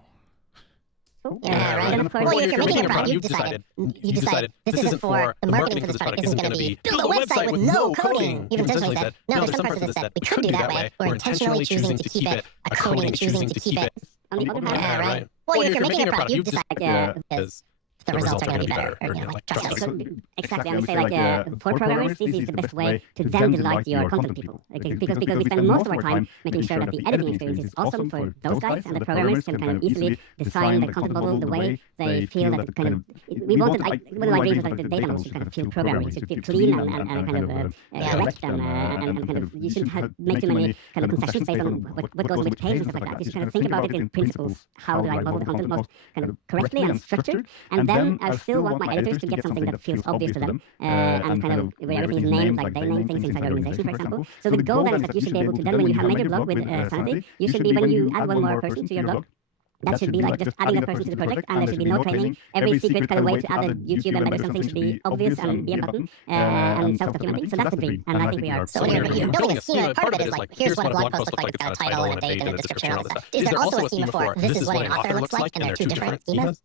Yeah, right. And of course, Well, if you're making a product, you decided this isn't for the marketing for this product isn't going to be build a website with no coding. You've intentionally said, no, there's some parts of this that we could do that way. We're intentionally choosing to keep it a coding, choosing to keep it. on the other hand, Yeah, right. Well, if you're making a product, you decide because the results are going to be better. Or, like, just so, us. exactly. And we say for programmers, this is the best way to then delight your content people. Because we spend most of our time making sure that the editing experience is awesome for those guys, and the programmers can kind of easily design the content model the way they feel that kind of. We wanted one of my dreams was like the data model should kind of feel programming. It should feel clean and kind of correct and kind of you shouldn't make too many kind of concessions based on what goes on which page and stuff like that. You should kind of think about it in principles. How do I model the content most kind of correctly and structured? And then I still want my editors to get something that feels obvious to them, and kind of where everything is named, like they name things inside the organization, for example. So the goal then is that you should be able to then, when you have made your blog with Sanity, you should be, when you add one more person to your blog, that should be like just adding that person to the project, and there should be no training. Every secret kind of way to add a YouTube embed or something should be obvious and be a button and self-documenting. So that's the dream, and I think we are. So when you're building a schema, part of it is like, here's what a blog post looks like. It's got a title and a date and a description and all that stuff. Is there also a schema for this is what an author looks like, and they're two different schemas?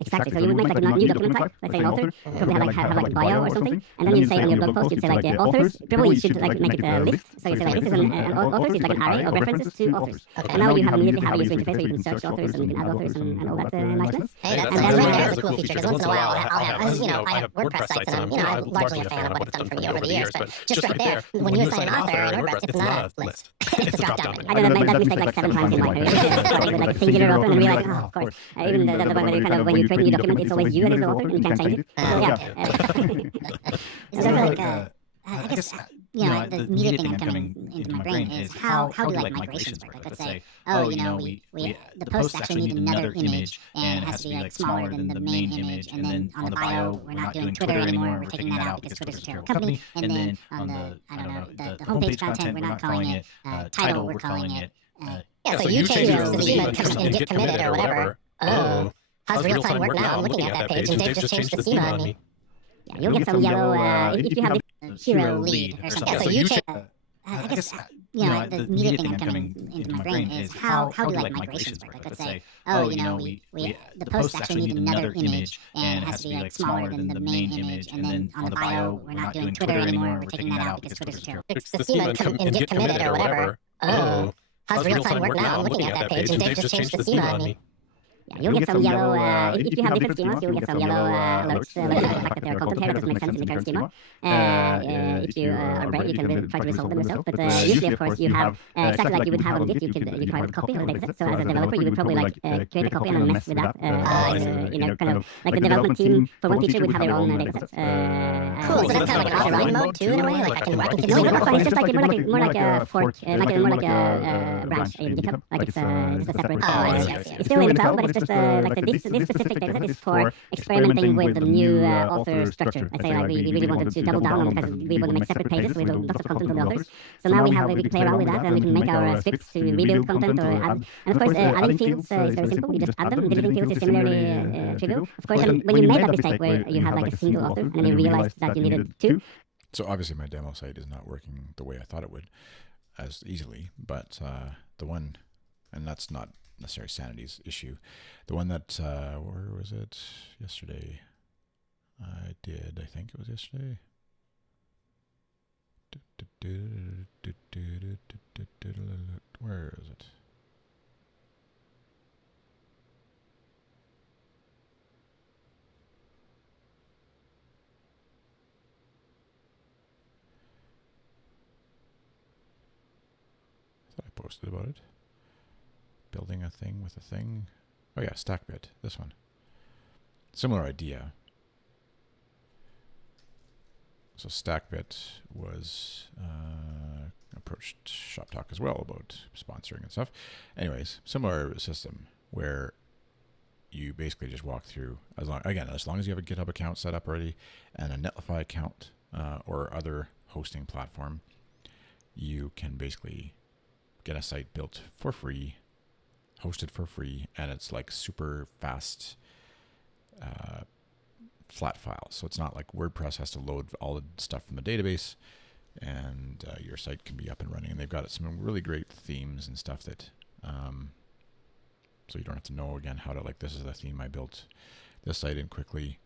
Exactly. So you would make like a new document type, let's say an author, probably have like bio or something, and then you say on your blog post, you'd say like authors. Probably you should like make it a list. So you say like this is an authors is like an array of references to authors. And now you immediately have a user interface where you can search authors and you can add authors and all that niceness. Hey, that's right there is a cool feature because once in a while I'll have, I have WordPress sites and I'm largely a fan of what it's done for me over the years. But just right there, when you assign an author in WordPress, it's not a list. It's a drop down menu. I know I made that mistake like 7 times in my career. Starting with like a singular author and realized, oh, of course. Even the one where you kind of when you create a new document, it's always you as the author and you can't change it. So yeah. Is there like I guess the immediate thing coming into my brain is how do like migrations work? Like let's say, the posts actually need another image and it has to be like smaller than the main image, and then on the bio we're not doing Twitter anymore, we're taking that out because Twitter's a terrible company, and then on the homepage content we're not calling it title, we're calling it so you change your schema and get committed or whatever. Oh, how's real time work now? I'm looking at that page and Dave just changed the schema on me. Yeah, you'll get some yellow if you have the hero lead or something. So you change. I guess the immediate thing coming into my brain is how do like migrations work? Like let's say, the posts actually need another image and it has to be like smaller than the main image, and then on the bio we're not doing Twitter anymore, we're taking that out because Twitter's terrible. Fix the schema and get committed or whatever. Oh, how's real time work now? I'm looking at that page and Dave just changed the schema on me. Yeah, you'll get some yellow, if you have different schemas, you'll get some yellow alerts, like the fact that there are content here that doesn't make sense in the current schema. If you are brave, you can try to resolve them yourself, but usually, of course, you have, exactly like you would have on Git, you could write a copy of the dataset, so as a developer, you would probably like create a copy and then mess with that, kind of, like the development team for one feature would have their own dataset. Cool, so that's kind of like an offline mode too, in a way, like I can no, not offline, it's just like more like a fork, more like a branch in GitHub, like it's just a separate. It's still in the cloud, but it's just this specific dataset is for experimenting with the new author structure. Let's say like we really wanted to double down on because we want to make separate pages with lots of content for the authors. So now we can play around with that and we can make our scripts to rebuild content or add. And of course, adding fields is very simple. You just add them. Deleting fields is similarly trivial. Of course, when you made that mistake where you have like a single author and then you realized that you needed two. So obviously my demo site is not working the way I thought it would as easily, but the one, and that's not necessarily Sanity's issue. The one that, where was it? Yesterday. I think it was yesterday. Where is it? I thought I posted about it. Building a thing with a thing. Oh yeah, StackBit, this one. Similar idea. So StackBit was approached ShopTalk as well about sponsoring and stuff. Anyways, similar system where you basically just walk through, as long as you have a GitHub account set up already and a Netlify account or other hosting platform, you can basically get a site built for free, hosted for free, and it's like super fast flat files. So it's not like WordPress has to load all the stuff from the database, and your site can be up and running. And they've got some really great themes and stuff that, so you don't have to know again how to, like, this is the theme I built this site in quickly.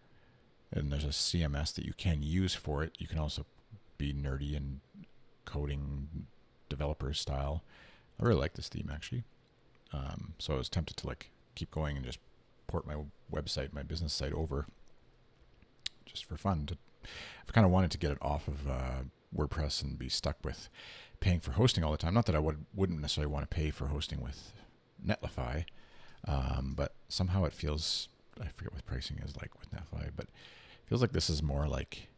And there's a CMS that you can use for it. You can also be nerdy and coding developer style. I really like this theme actually. So I was tempted to like keep going and just port my website, my business site over just for fun. I've kind of wanted to get it off of WordPress and be stuck with paying for hosting all the time. Not that I wouldn't necessarily want to pay for hosting with Netlify, but somehow it feels, I forget what pricing is like with Netlify, but it feels like this is more like,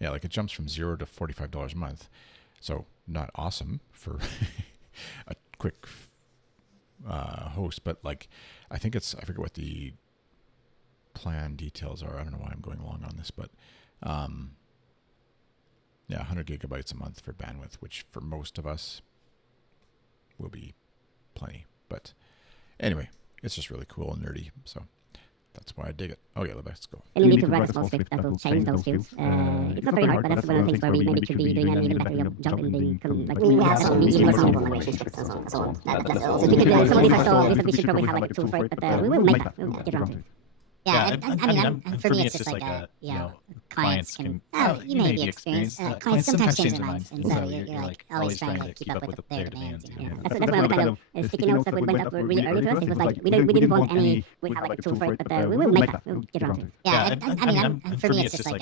yeah, like it jumps from $0 to $45 a month. So not awesome for a quick host, but like I think it's, I forget what the plan details are. I don't know why I'm going long on this, but yeah, 100 gigabytes a month for bandwidth, which for most of us will be plenty. But anyway, it's just really cool and nerdy, so that's why I dig it. Okay, let's go. And you need to write a small script that will change those fields. It's not very hard, but that's one of the things where we maybe could be doing an even better job in being like we have some even more simple relationships and so on. So we could some of these I saw that we should probably have like a tool for it, but we will make that. We'll get around to it. Yeah, for me, it's just like clients can, you maybe experience, clients sometimes change their minds, and so you're like always trying to keep up with their demands. That's one of the kind of sticky notes that went up really early to us. It was like, we didn't want any, we have like a tool for it, but we will make that, we'll get around to it. Yeah, for me, it's just like,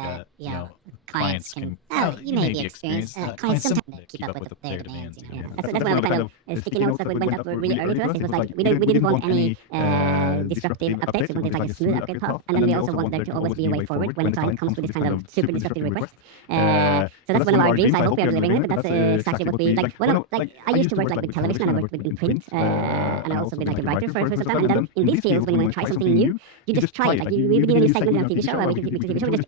clients can, you maybe experience, clients sometimes keep up with their demands. That's one of the kind of sticky notes that went up really early to us. It was like, we didn't want any disruptive updates. We wanted like a smooth upgrade path, and then we also want there to always be a way forward when the client comes with this kind of super disruptive request. So that's one of our dreams. I hope we are delivering it, but that's exactly what we like. Well, like I used to work like with television, and I worked in print, and I also been like a writer for some time. And then in these fields, when you want to try something new, you just try it. Like we did a new segment on a TV show,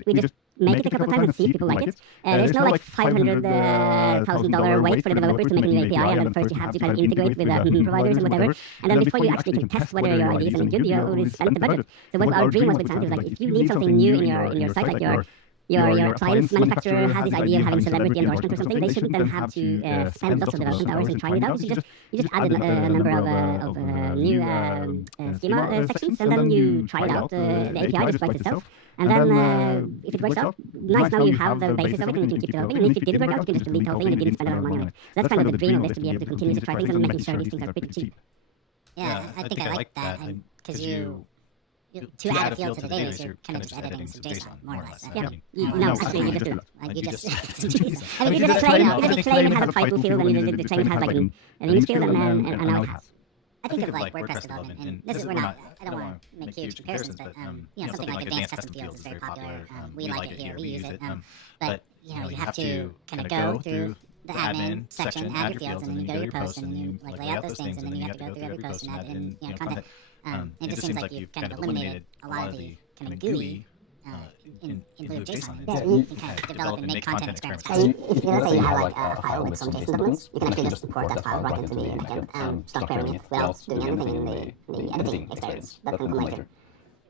we just make it a couple of times and see if people like it. There's no like $500,000 wait for the developers to make a new API, and then first you have to kind of integrate with providers and whatever. And then before you actually can test whether your idea is any good, you already spend the budget. So what our dream was with Sanity was like, if you need something new in your site, like your client's manufacturer has this idea of having celebrity endorsement or something, they shouldn't then have to spend lots of development hours in trying it out. You just add a number of new schema sections, and then you try it out. The API just writes itself. And then if it works out, nice, now you have the basis of it and you can keep developing. And if it didn't work out, you can just delete the whole thing and you didn't spend a lot of money on it. So that's kind of the dream of this, to be able to continue to try things and making sure these things are pretty cheap. Yeah, I think I like that, because to add a field to the database, you're kind of just editing some JSON, more or less. Yeah. No, actually, you just do it. Like, you just I mean, you just claim it has a title field, and you just claim it has like an image field, and now it has. I think of like WordPress development, and this is, we're not, I don't want to make huge comparisons, but something like advanced custom fields is very popular. We like it here, we use it, but you have to kind of go through the admin section, add your fields, and then you go to your post, and then you like lay out those things, and then you have to go through every post and add in content. It just seems like you've kind of eliminated a lot of the kind of GUI include JSON. Yeah, you can kind of develop and make content experiments. So if let's say you have like a file with some JSON documents, you can actually just import that file right into the backend, start querying it without doing anything in the editing experience. That can come later.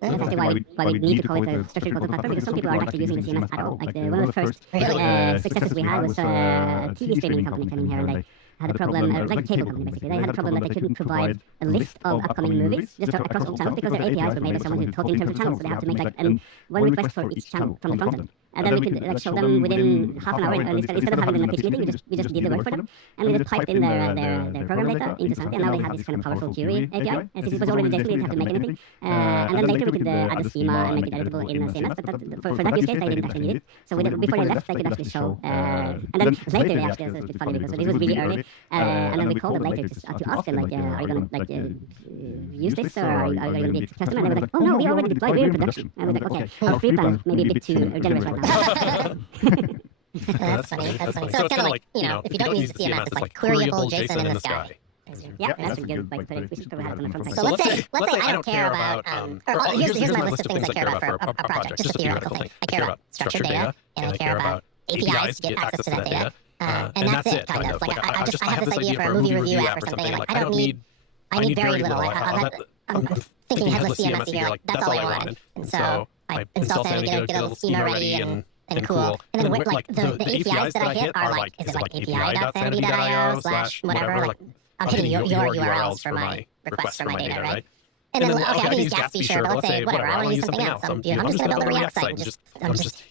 That's actually why we need to call it a structured content platform, because some people aren't actually using the CMS at all. Like one of the first successes we had was a TV streaming company came in here, and they had a problem, like a cable company basically. They had a problem that they couldn't provide a list of upcoming movies just across all channels, because their APIs were made by someone who thought in terms of channels, so they had to make like one request for each channel from the front end. And then we could like show them within half an hour, instead of having them in a pitch meeting, we just did the work for them, and we just piped in their program data into Sanity, and now they had this kind of powerful query API. And since it was already JSON, we didn't have to make anything. And then later we could add a schema and make it editable in CMS, but for that use case they didn't actually need it. So before they left, they could actually show, and then later they actually, it's a bit funny because this was really early, and then we called them later to ask them like, are you gonna like use this, or are you gonna be a customer? And they were like, oh no, we already deployed, we're in production. And we were like, okay, our free plan maybe a bit too generous right now. That's funny. So it's kind of like, if you don't use the CMS, it's like queryable JSON in the sky. Yeah, that's a good, like, we should probably have it on the front page. So let's say I don't care about, here's my list of things I care about for a project, just a theoretical thing. I care about structured data, and I care about APIs to get access to that data, and that's it, kind of. Like, I have this idea for a movie review app or something, and like, I need very little. I'm thinking headless CMS here, like, that's all I want. And so I install Sanity, get a little schema ready, and cool. And then like the APIs that I hit are like, is it like api.sanity.io/whatever? Like, I'm hitting your URLs for my requests for my data, right? And then, okay, I can use Gatsby, sure, but let's say, whatever, I want to use something else. I'm just going to build a React site and just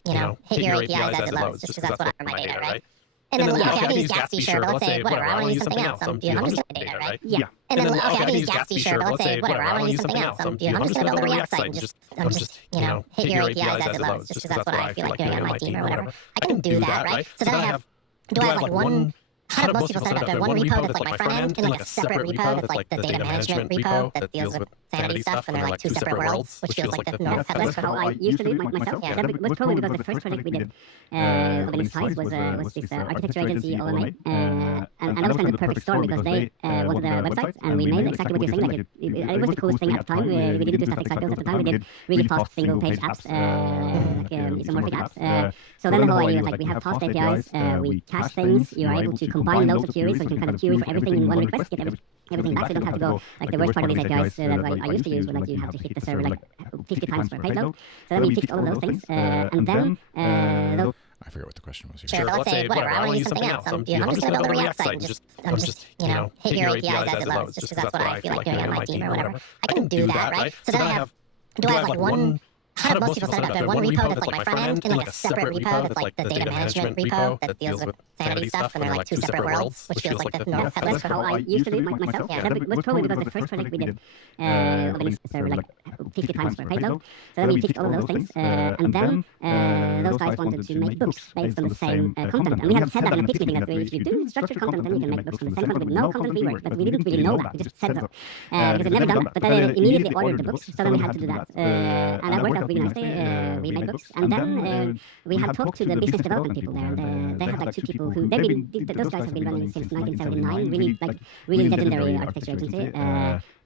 hit your APIs as it loads, just because that's what I want for my data, right? And then, okay, I can use Gatsby, sure, but let's say, whatever, I want to use something else. I'm just going to data, right? Yeah. And then, okay, I can use Gatsby, sure, but let's say, whatever, I want to use something else. I'm just going to build a React site and just hit your APIs as it loads, just because that's what I feel like doing on my team or whatever. I can do that, right? So then I have like one, how do most people set it up? They have one repo that's like my front end, and like a separate repo that's like the data management repo that deals with Sanity stuff, and they're like two separate worlds, which feels like the normal headless for how I used to do it myself. Yeah, that was probably because the first project we did of any size was this architecture agency, OMA, and that was kind of the perfect storm, because they wanted a website, and we made exactly what you're saying. Like it was the coolest thing at the time. We didn't do static site builds at the time. We did really fast single page apps, like isomorphic apps. So then the whole idea was like, we have fast APIs, we cache things, you're able to combine loads of queries, so you can kind of query for everything in one request, get everything back, so you don't have to go, like the worst part of these APIs that I used to use, when like you have to hit the server like 50 times for a page load. So then we fixed all of those things, and then I forget what the question was here. Sure, but let's say, whatever, I want to use something else. I'm just going to build a React site and just hit your APIs as it loads, just because that's what I feel like doing on my team or whatever. I can do that, right? So then I have do I have like one? How do most people set it up? Do I have one repo that's like my front end, and like a separate repo that's like the data management repo that deals with sanity stuff, and they're like two separate worlds, which feels like the north headless. That's how I used to do it myself. Yeah. That was probably because the first project we did, of any server like 50 times per page load. So then we fixed all of those things, and then those guys wanted to make books based on the same content. And we had said that in a pitch meeting that if you do structured content, then you can make books from the same content with no content rework. But we didn't really know that. We just said so because they'd never done that. But then they immediately ordered the books, so then we had to do that, and that worked out really nicely. We made books, and then we had talked to the business development people there, and they had like two people who those guys have been running since 1979, really legendary architecture agency.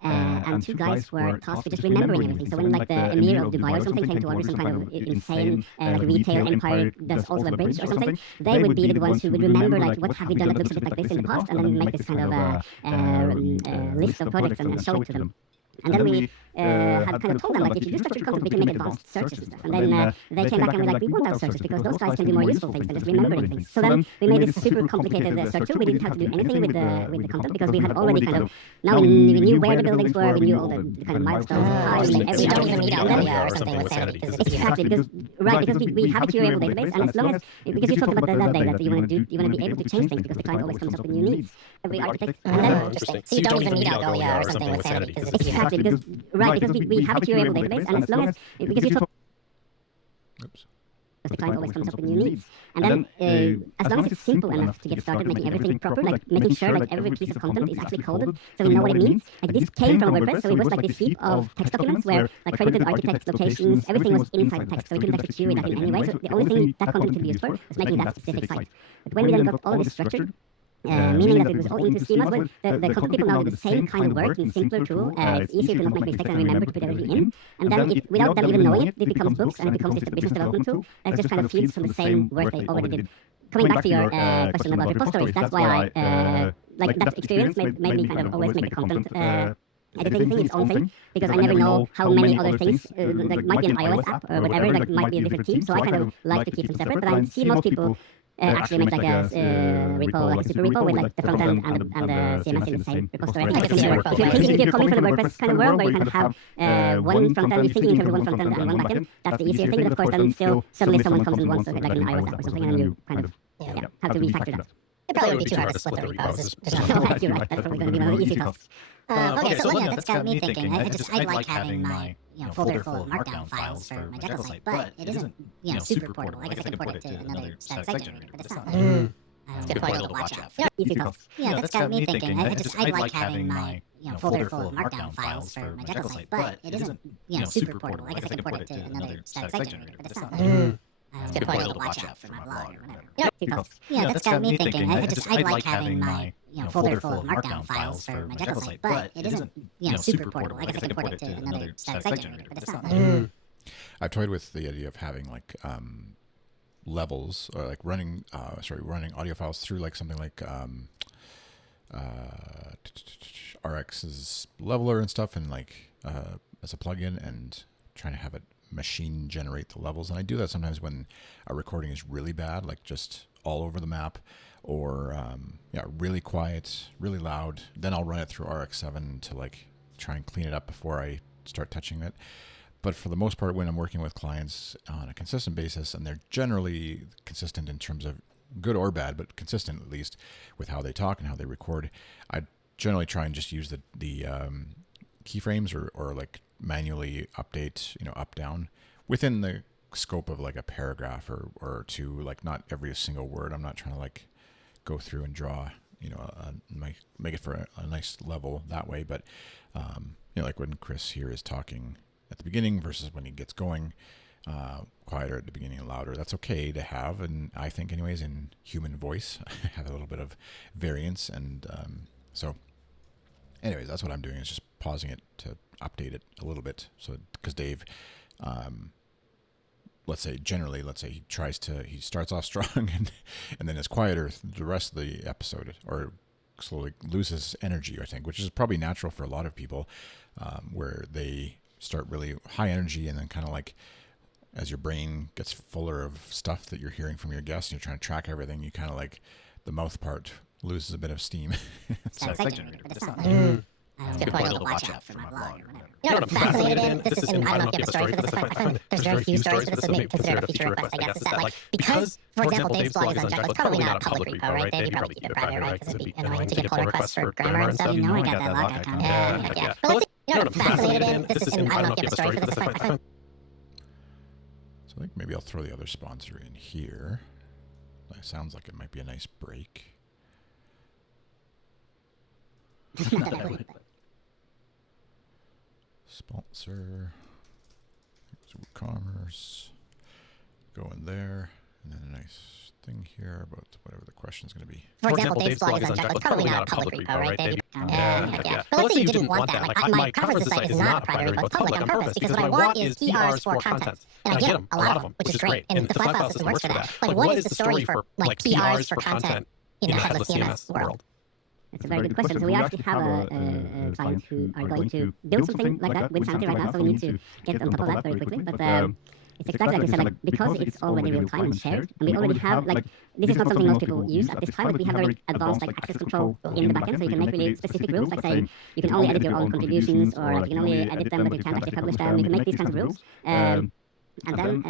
And two guys were tasked with just remembering everything. So when like the emir of Dubai or something came to order some kind of insane like retail empire that's also a bridge or something, they would be the ones who would remember like what have we done that looks a bit like this in the past, and then make this kind of list of projects and show it to them. And then we had kind of told them, like, if you do structured content, we can make advanced searches and stuff. And then they came back and were like, we want those searches because those guys can do more useful things than just remembering things. So then we made this super complicated search tool. We didn't have to do anything with the content because we had already kind of, now we knew where the buildings were, we knew all the kind of milestones, we made every don't even need Algolia or something with sanity. Exactly, because we have a curable database, and as long as, because you talked about that day that you want to be able to change things because the client always comes up with new needs. Every architect, and then Interesting. So you don't even need Algolia or something with sanity. Exactly, because we have a curable database, and as long as, because you talk, the client always comes up with new needs. And then, as long as it's simple enough to get started making everything proper, like making sure like every piece of content is actually coded, so we know what it means. Like this came from WordPress, so it was like this heap of text documents where like credited architects, locations, everything was inside the text, so we couldn't actually query that in any way. So the only thing that content could be used for was making that specific site. But when we then got all of this structured, meaning that it was all into schemas, well, the content people now do the same kind of work in a simpler tool. It's easier to not make mistakes and remember to put everything in. And then, without them even knowing it, it becomes books and it becomes this business development tool that just kind of feeds from the same work they already did. Coming back to your question about repositories, that's why I, like that experience made me kind of always make the content editing thing its own thing, because I never know how many other things, like might be an iOS app or whatever, like might be a different team, so I kind of like to keep them separate, but I see most people actually make like a repo, like a super repo with like the front end and the CMS in the same repository. If you're coming from the WordPress kind of world where you kind of have one front end, you're thinking in terms of one front end and one back end, that's the easier thing, but of course then still suddenly someone comes and wants like an iOS app or something, and then you kind of have to refactor that. It probably wouldn't be too hard to split the repos. You're right, that's probably going to be one of the easy tasks. Okay, so yeah, that's got me thinking. I'd like having my folder full of markdown files for my Jekyll site, but it isn't super portable. I guess I can port it to another static site generator, but it's not. That's a good point to watch out. Easy tasks. Yeah, that's got me thinking. I'd like having my folder full of markdown files for my Jekyll site, but it isn't super portable. I guess I can port it to another static site generator, but it's not. That's a good point to watch out for my blog or whatever. Yeah, that's got me thinking. I'd like having my folder full of markdown files for my Jekyll site, but it isn't super portable. I guess I can port it to another static site generator, but it's not. I've toyed with the idea of having like levels, or like running audio files through like something like RX's leveler and stuff, and like as a plugin, and trying to have it machine generate the levels. And I do that sometimes when a recording is really bad, like just all over the map, or really quiet, really loud. Then I'll run it through RX7 to like try and clean it up before I start touching it. But for the most part, when I'm working with clients on a consistent basis, and they're generally consistent in terms of good or bad, but consistent at least with how they talk and how they record, I generally try and just use the keyframes or like manually update, up, down within the scope of like a paragraph or two, like not every single word. I'm not trying to like go through and draw, make it for a nice level that way. But, like when Chris here is talking at the beginning versus when he gets going, quieter at the beginning and louder, that's okay to have. And I think anyways, in human voice, have a little bit of variance. And so anyways, that's what I'm doing, is just pausing it to update it a little bit. So, because Dave, let's say he starts off strong and then is quieter the rest of the episode, or slowly loses energy, I think, which is probably natural for a lot of people, where they start really high energy, and then kind of like as your brain gets fuller of stuff that you're hearing from your guests and you're trying to track everything, you kind of like the mouth part loses a bit of steam. That's a good point to watch out for my blog or whatever. You know what I'm fascinated in? This is, and I don't know if you have a story for this. I find there's very few stories for this that make considered a feature request, I guess. Is that like, because, for example, Dave's blog is unchecked, it's probably not a public repo, right? Dave, you probably keep it private, right? Because it'd be annoying to get pull requests for grammar and stuff. You know I got that lock icon. Yeah. But let's see, you know what I'm fascinated in? This is, and I don't know if you have a story for this. I find So I think maybe I'll throw the other sponsor in here. That sounds like it might be a nice break. Sponsor, WooCommerce, go in there, and then a nice thing here about whatever the question's going to be. For example, Dave's blog is unchecked, it's probably not a public repo, right? Dave? Yeah. But let's say you didn't want that. Like, my conference site is not a private repo, it's public on purpose, because what I want is PRs for content. And I get them, a lot of them, which is great. And the flat file system works for that. Like, what is the story for like PRs for content in the headless CMS world? That's a very good question. So we actually have a client who are going to build something like that with Sanity right now, so we need to get on top of that very quickly. But it's exactly like you said, like, because it's already real time and shared, and we already have, like, this is not something most people use at this time, but we have very advanced, like, access control in the backend, so you can make really specific rules, like saying you can only edit your own contributions, or like, you can only edit them, but you can't actually publish them. You can make these kinds of rules. And then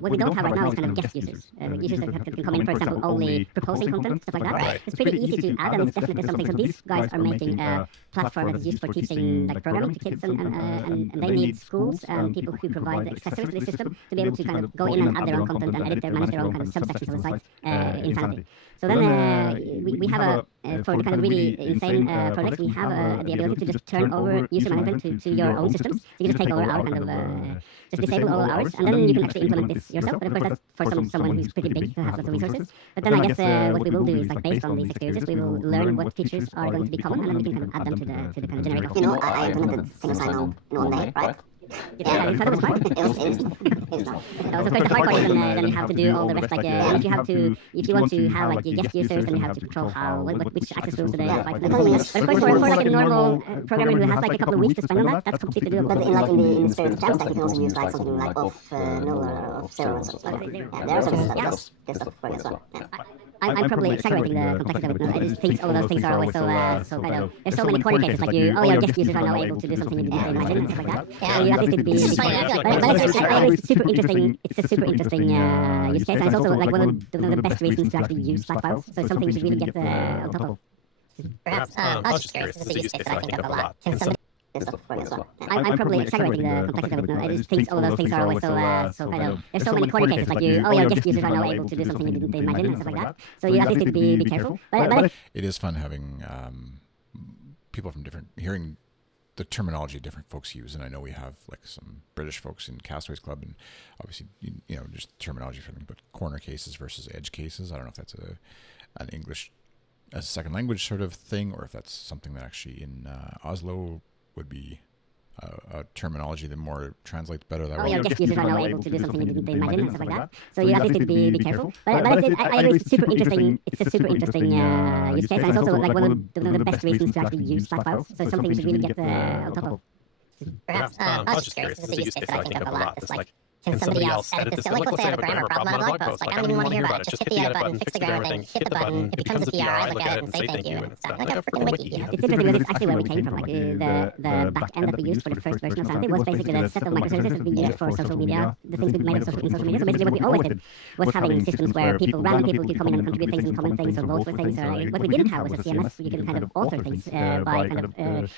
what we don't have right now is kind of guest users. Users that can come in, for example, only proposing content, stuff like that. Right. It's pretty easy to add, and it's definitely something. So these guys are making a platform that is used for teaching like programming to kids, and they need schools and people who provide the accessories to the system to be able to kind of go in and add their own content and manage their own kind of subsections of the site in Sanity. So then we have for the kind of really insane projects, we have the ability to just turn over user management to your own systems. So you can just take over our kind of just disable all hours, and then you can actually implement this yourself. But of course, that's for someone who's pretty big to have lots of resources. But then I guess what we will do is, like, based on these experiences, we will learn what features are going to be common, and then we can kind of add them to the kind of generic. You know, I implemented single sign-on in 1 day, right? Yeah, you thought it was hard? It was not. Of course, the hard part is then you have to do all the rest, like, if you want to have, like, your guest users, then you have to control which access rules do they apply to them. But of course, for like a normal programmer who has, like, a couple of weeks to spend on that, that's completely doable. But in the spirit of Jamstack, you can also use, like, something like off 0 or off 0 and stuff. Yeah, there are some good stuff for it as well. I'm probably exaggerating the complexity of it. I just think all of those things are always so kind of. There's so many corner cases, like your guest users are now able to do something you didn't imagine and stuff like that. Yeah, you at least need to be. But it's super interesting. It's a super interesting use case, and it's also like one of the best reasons to actually use flat files. So it's something you should really get on top of. Perhaps I was just curious. This is a use case that I think of a lot. Can somebody? I'm probably exaggerating the complexity of it. I just think all of those things are always so kind of. There's so many corner cases, like your guest users are now able to do something you didn't imagine and stuff like that. So you at least need to be careful. But it is fun having people from hearing the terminology different folks use, and I know we have like some British folks in Castaways Club, and obviously you know just terminology for them, but corner cases versus edge cases. I don't know if that's an English as a second language sort of thing, or if that's something that actually in Oslo would be a terminology that more translates better that way. Your guest users are now able to do something you didn't imagine and stuff like that. So you at least need to be careful. But I agree, it's super interesting. It's a super interesting use case, and it's also like one of the best reasons to actually use flat files. So it's something you should really get on top of. Perhaps I was just curious. This is a use case that I think of a lot. It's like, can somebody else edit this? Like, let's say I have a grammar problem on a blog post. Like, I don't even want to hear about it. Just hit the edit button, fix the grammar thing, hit the button, it becomes a PR, I look at it and say thank you, and it's done. Like a freaking wiki. It's interesting because it's actually where we came from. Like the back end that we used for the first version of Sanity was basically the set of microservices that we used for social media, the things we made of in social media. So basically what we always did was having systems where random people could come in and contribute things and comment things or vote for things. Or like, what we didn't have was a CMS where you can kind of author things by kind of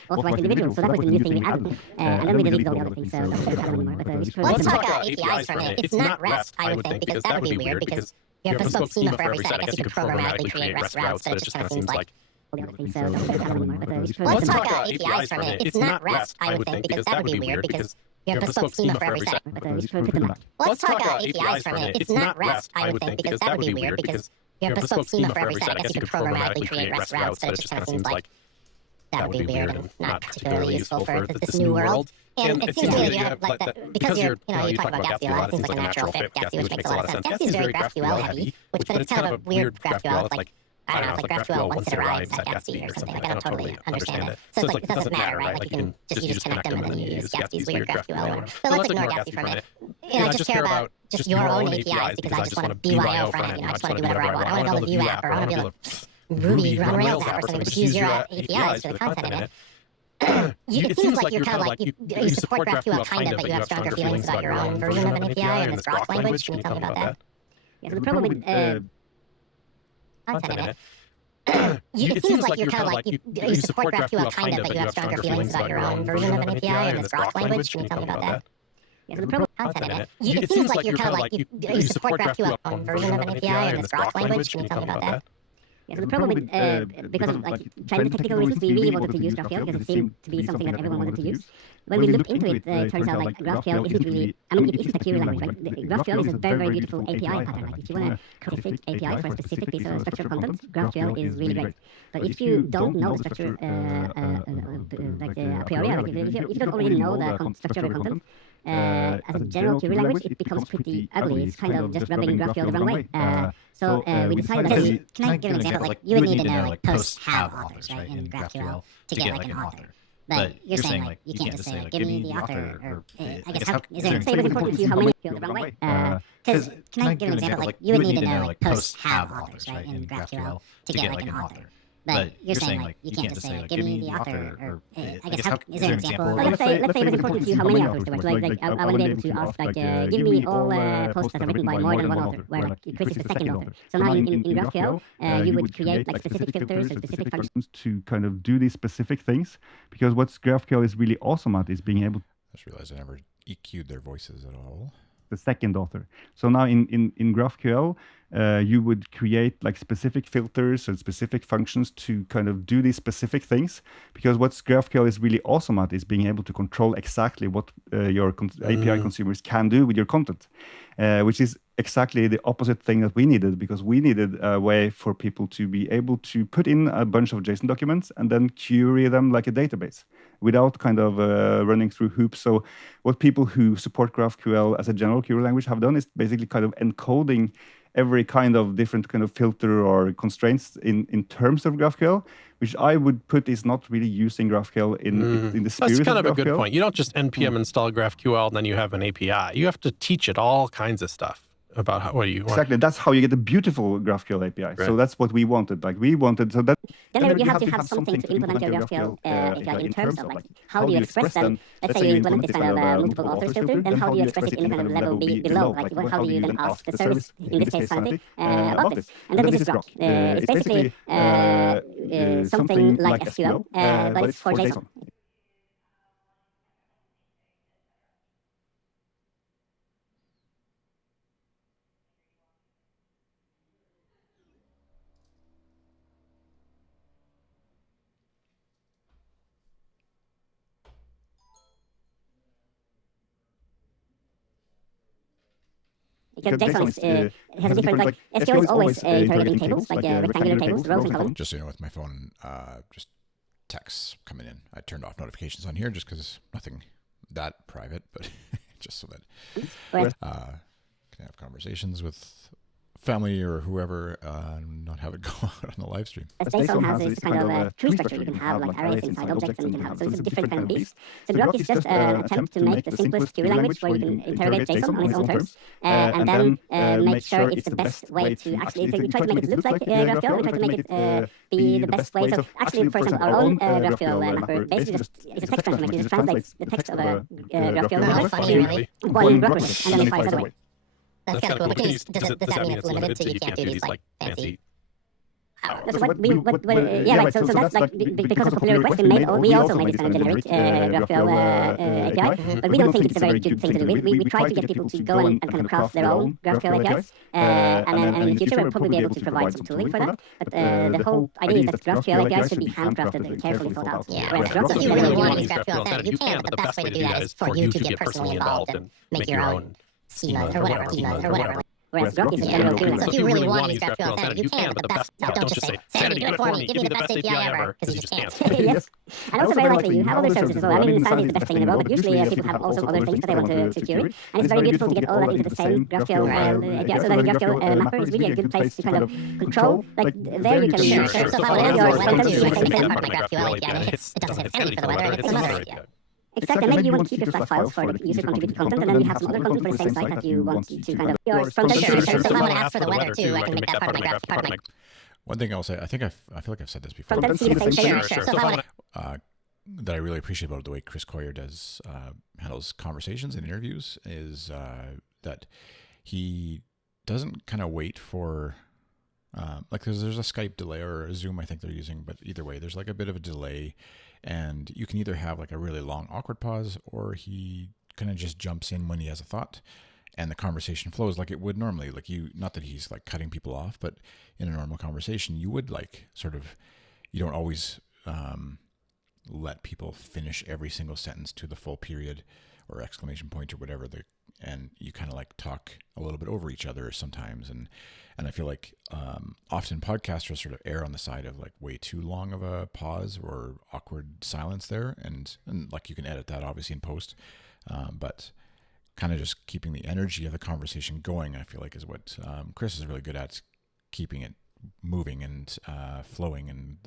authorized individuals. So that was the new thing we added. And then we deleted all the other things. So that's not anymore. But let's talk APIs for a minute. It's not REST, I would think, because that would be weird, because you have bespoke schema for every site. I guess you could programmatically create REST routes, but it just kind of seems like... Let's talk APIs for a minute. It's not REST, I would think, because that would be weird, because you have bespoke schema for every site. Let's talk APIs for a minute. It's not REST, I would think, because that would be weird, because you have bespoke schema for every site. I guess you could programmatically create REST routes, but it just kind of seems like that would be weird and not particularly useful for this new world. And it seems to me that you have, like, that, because you talk about Gatsby a lot, it seems like a natural fit, Gatsby, which makes a lot of sense. Gatsby is very GraphQL heavy, but it's kind of a weird GraphQL. It's like, I don't know, it's like GraphQL once it arrives at Gatsby or something. Like, I don't totally understand it. So it's like, it doesn't matter, right? Like, you just connect them and then you use Gatsby's weird GraphQL. But let's ignore Gatsby for a minute. I just care about just your own APIs because I just want to BYO front end. I just want to do whatever I want. I want to build a Vue app, or I want to build Ruby on Rails app or something, but just use your APIs for the content in it. It seems like you're kind of like, you support GraphQL kind of, but you have stronger feelings about your own version of an API and this Grok language. Can you tell me about that? Yeah, so the problem with Content in it. It seems like you're kind of like, you support GraphQL kind of, but you have stronger feelings about your own version of an API and this Grok language. Can you tell me about that? yeah, so the problem Content in it. It seems like you're kind of like, you support GraphQL version of an API and this Grok language. Can you tell me about that? yeah, so the problem with because of like trying the technical reasons, we really wanted to use GraphQL because it seemed to be something that everyone wanted to use. When we looked into it, it turns out like GraphQL isn't really. I mean, it is a query language, right? GraphQL is a very, very beautiful API pattern. Like if you want a specific API for a specific piece of structured content, GraphQL is really great. But if you don't know the structure, like a priori, like if you don't already know the structure of your content, as a general query language, it becomes pretty ugly. It's kind of just rubbing GraphQL the wrong way. So we decided that. Can I give an example? Like you would need to know like posts have authors, right, in GraphQL to get like an author. But you're saying like you can't just say like give me the author, or I guess how is there? Say it was important to you how many the wrong way. Because can I give an example? Like you would need to know like posts have authors, right, in GraphQL to get like an author. But you're saying like you can't just say like give me the author, or I guess how is there an example? Let's say it was important to you how many authors there were. Like I want to be able to ask like give me all posts that are written by more than one author, where like Chris is the second author. So now in GraphQL you would create like specific filters or specific functions to kind of do these specific things, because what GraphQL is really awesome at is being able to I just realized I never EQ'd their voices at all. the second author. So now in GraphQL, you would create like specific filters and specific functions to kind of do these specific things, because what GraphQL is really awesome at is being able to control exactly what your API consumers can do with your content, which is exactly the opposite thing that we needed, because we needed a way for people to be able to put in a bunch of JSON documents and then query them like a database without kind of running through hoops. So what people who support GraphQL as a general query language have done is basically kind of encoding every kind of different kind of filter or constraints in terms of GraphQL, which I would put is not really using GraphQL in the spirit of GraphQL. That's kind of a good point. You don't just npm install GraphQL and then you have an API. You have to teach it all kinds of stuff about what you want. Exactly. That's how you get a beautiful GraphQL API. Right. So that's what we wanted. Like we wanted, so that then you have to have something to implement your GraphQL API in terms of like how do you express them. Let's say you implement this kind of multiple authors filter, then how do you express it in a kind of level below? Like how do you then ask the service, in this case Sanity, about this? And then this is Grok. It's basically something like SQL, but it's for JSON. Because JSON has a different, like, SQL is always interrogating tables, like rectangular tables, rows and columns. Just so you know, with my phone, just texts coming in. I turned off notifications on here just because nothing that private, but just so that can have conversations with family or whoever, not have it go out on the live stream. As JSON has this kind of tree structure, you can have like arrays inside objects, and you can have, so it's a different kind of beast. So Grok is just an attempt to make the simplest query language where you can interrogate JSON on its own terms, and then make sure it's the best way to actually, we try to make it look like GraphQL, we try to make it be the best way. So actually, for example, our own GraphQL mapper basically just, it's a text transformation, it just translates the text of a GraphQL mapper to one Grok request, and then it fires that away. That's kind of cool. But does that mean it's limited to you can't do these like fancy? That's so that's like because of popular request, we also made this kind of generic GraphQL API, but we don't think it's a very good thing to do. We try to get people to go and kind of craft their own GraphQL APIs, and in the future we'll probably be able to provide some tooling for that. But the whole idea is that GraphQL APIs should be handcrafted and carefully thought out. Yeah. So if you really want to use GraphQL Standard, you can, but the best way to do that is for you to get personally involved and make your own schemas or whatever. Whereas Grok is a general query language. So if you really want to use GraphQL Standard, you can, but the best, don't just say, Sanity, do it for me, give me the best API ever, because you just can't. Yes. And also very likely, you have other services as well. I mean, Sanity is the best thing in the world, but usually people have also other things that they want to query. And it's very beautiful to get all that into the same GraphQL API. So that the GraphQL mapper is really a good place to kind of control. Like there you can Sure. So if I want to use weather too, I can make that part of my GraphQL API, and it doesn't have Sanity for the weather, and it's another API. Exactly, maybe you want to keep your flat files for the user contributed content, and then you have some other content for the same site that you want to kind of your front end. Sure. So if I want to ask for the weather too, I can make that part of my graph, One thing I'll say, I feel like I've said this before. Content see the same thing. Sure. So if I want That I really appreciate about the way Chris Coyier handles conversations and interviews is that he doesn't kind of wait for like there's a Skype delay or a Zoom I think they're using, but either way there's like a bit of a delay, and you can either have like a really long awkward pause, or he kind of just jumps in when he has a thought and the conversation flows like it would normally. Like not that he's like cutting people off, but in a normal conversation you would like sort of, you don't always let people finish every single sentence to the full period or exclamation point or whatever, and you kind of like talk a little bit over each other sometimes, and I feel like often podcasters sort of err on the side of like way too long of a pause or awkward silence there, and like you can edit that obviously in post, but kind of just keeping the energy of the conversation going, I feel like is what Chris is really good at, keeping it moving and flowing, and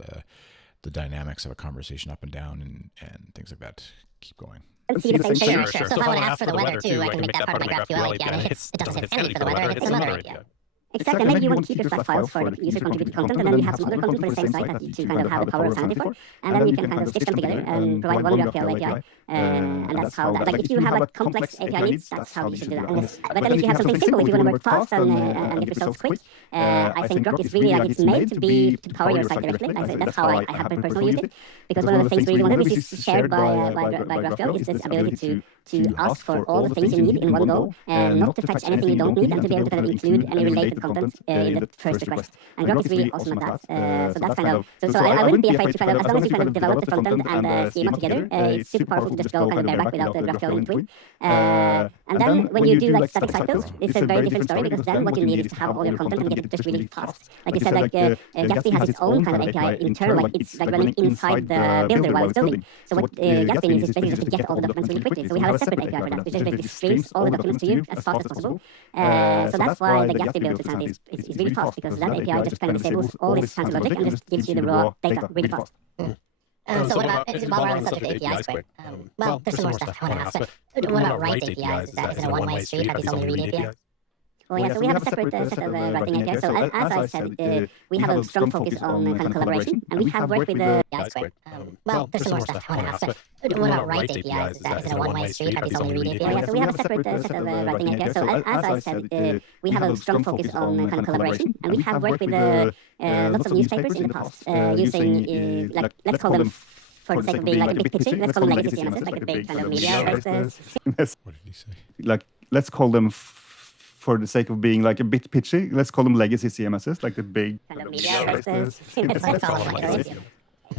the dynamics of a conversation up and down and things like that keep going. see the same thing. Sure. So if I want to ask for the weather too, I can make that part of my GraphQL API, and it doesn't hit sanity for the weather, it hits another API. Exactly. Maybe you want to keep your Slack files for the user contributed content, and then you have some other content for the same site that to kind of have the power of sanity for, and then you can kind of stitch them together and provide one GraphQL API, and that's how that, like if you have like complex API needs, that's how you should do that. But then if you have something simple, if you want to work fast and get results quick, I think Grok is really like it's made to power your site directly. That's how I have personally used it, because one of the things we really wanted, which is shared by GraphQL, is this ability to ask for all the things you need in one go, and not to fetch anything you don't need, and to be able to kind of include any related content in the first request. And Grok is really awesome at that. So that's kind of so I wouldn't be afraid to kind of, as long as you kind of develop the front end and schema together, it's super powerful to just go kind of bareback without the GraphQL in between. And then when you do like static site builds, it's a very different story, because then what you need is to have all your content and get it just really fast. Like you said, like Gatsby has its own kind of API internal, like it's like running inside the builder while it's building. So what Gatsby needs is basically just to get all the documents really quickly. So we have a separate API for that, which just basically streams all the documents to you as fast as possible. So that's why the Gatsby build with Sandy is really fast, because that API just kind of disables all this fancy logic and just gives you the raw data really fast. So what about, while we're on the subject of APIs, quick, well, there's some more stuff I want to ask, but what about write APIs? Is it a one-way street? Are these only read APIs? Well, yeah, so we have a separate set of writing APIs. So as I said, we have a strong focus on kind of collaboration, and we have worked with the APIs, quick. Well, there's some more stuff I want to ask, but what about write APIs? Is it a one-way street? Are these only read APIs? So we have a separate set of writing APIs. So as I said, we have a strong focus on kind of collaboration, and we have worked with lots of newspapers in the past using, like, let's call them, for the sake of being like a bit pitchy, let's call them legacy CMSs, like a big kind of media-based. What did he say? Like, let's call them, for the sake of being like a bit pitchy, let's call them legacy CMSs, like the big kind of media-based.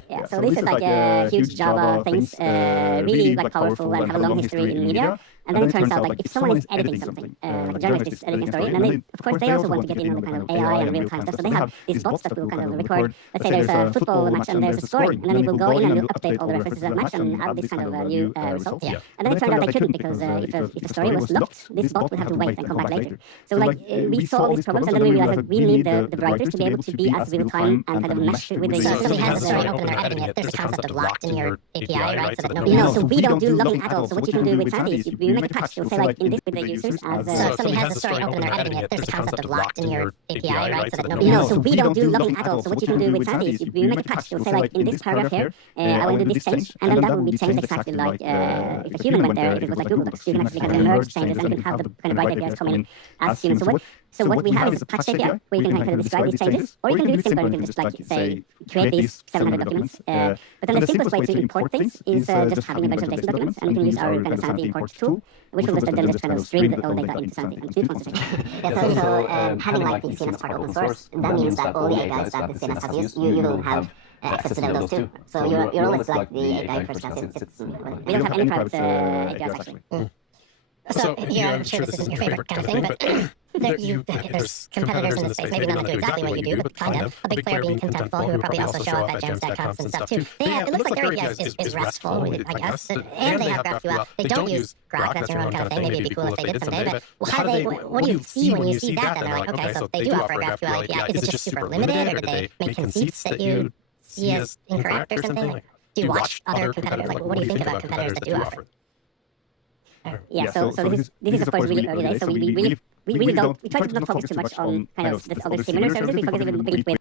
Yeah, so this is like a huge Java things, really like powerful and have a long history in media. And then it turns out like if someone is editing something, like a journalist is editing a story, and then they, of course they also want to get in on the kind of AI and real-time stuff. So they have these bots that will kind of record, let's say there's a football match and there's a story, and then it will go in and it'll update all the references to that match and add this kind of new result. And then it turned out they couldn't, because if a story was locked, this bot would have to wait and come back later. So like we saw all these problems, and then we realized that we need the writers to be able to be as real-time and kind of mesh with the... So somebody has the story open and they're editing it, there's a concept of locked in your API, right? So that nobody knows. So we don't do logging at all. So what you can do with Sandy is we make a patch. You'll say like in this with the users as so somebody has the story open and they're editing it, there's a concept of locked in your API, right? So that nobody knows. So we don't do logging at all. So what you can do with Sandy is we make a patch. You'll say like in this paragraph here, I want to do this change, and then that will be changed exactly like if a human went there, if it was like Google Docs, you can actually kind of merge changes and you can have the kind of right APIs come in as humans. So what we have is a patch API where you can kind of describe these changes, or you can do it simpler. You can just like say create these 700 documents. But then the simplest way to import things is just having a bunch of JSON documents, and you can use our kind of Sandy import tool, which will then just kind of stream the data into Sandy. And Knut wants to say. Yeah, so having like the CMS part open source, that means that all the APIs that the CMS has used, you will have access to those too. So you're always like the API first class. We don't have any private APIs actually. So here, I'm sure this isn't your favorite kind of thing, but there's competitors in the space, maybe not that do exactly what you do, but kind of. A big player being Contentful, who will probably also show up at Gems.conf and stuff too. It looks like their API is RESTful, I guess, and they have GraphQL. They don't use Grok, that's your own kind of thing. Maybe it'd be cool if they did someday, but how do they, what do you see when you see that? Then they're like, okay, so they do offer a GraphQL API. Is it just super limited, or do they make conceits that you see as incorrect or something? Do you watch other competitors? Like, what do you think about competitors that do offer? Yeah, so this is of course really early days. So we really we really don't. We try to not focus too much on kind of this other similar services. We focus a little bit with.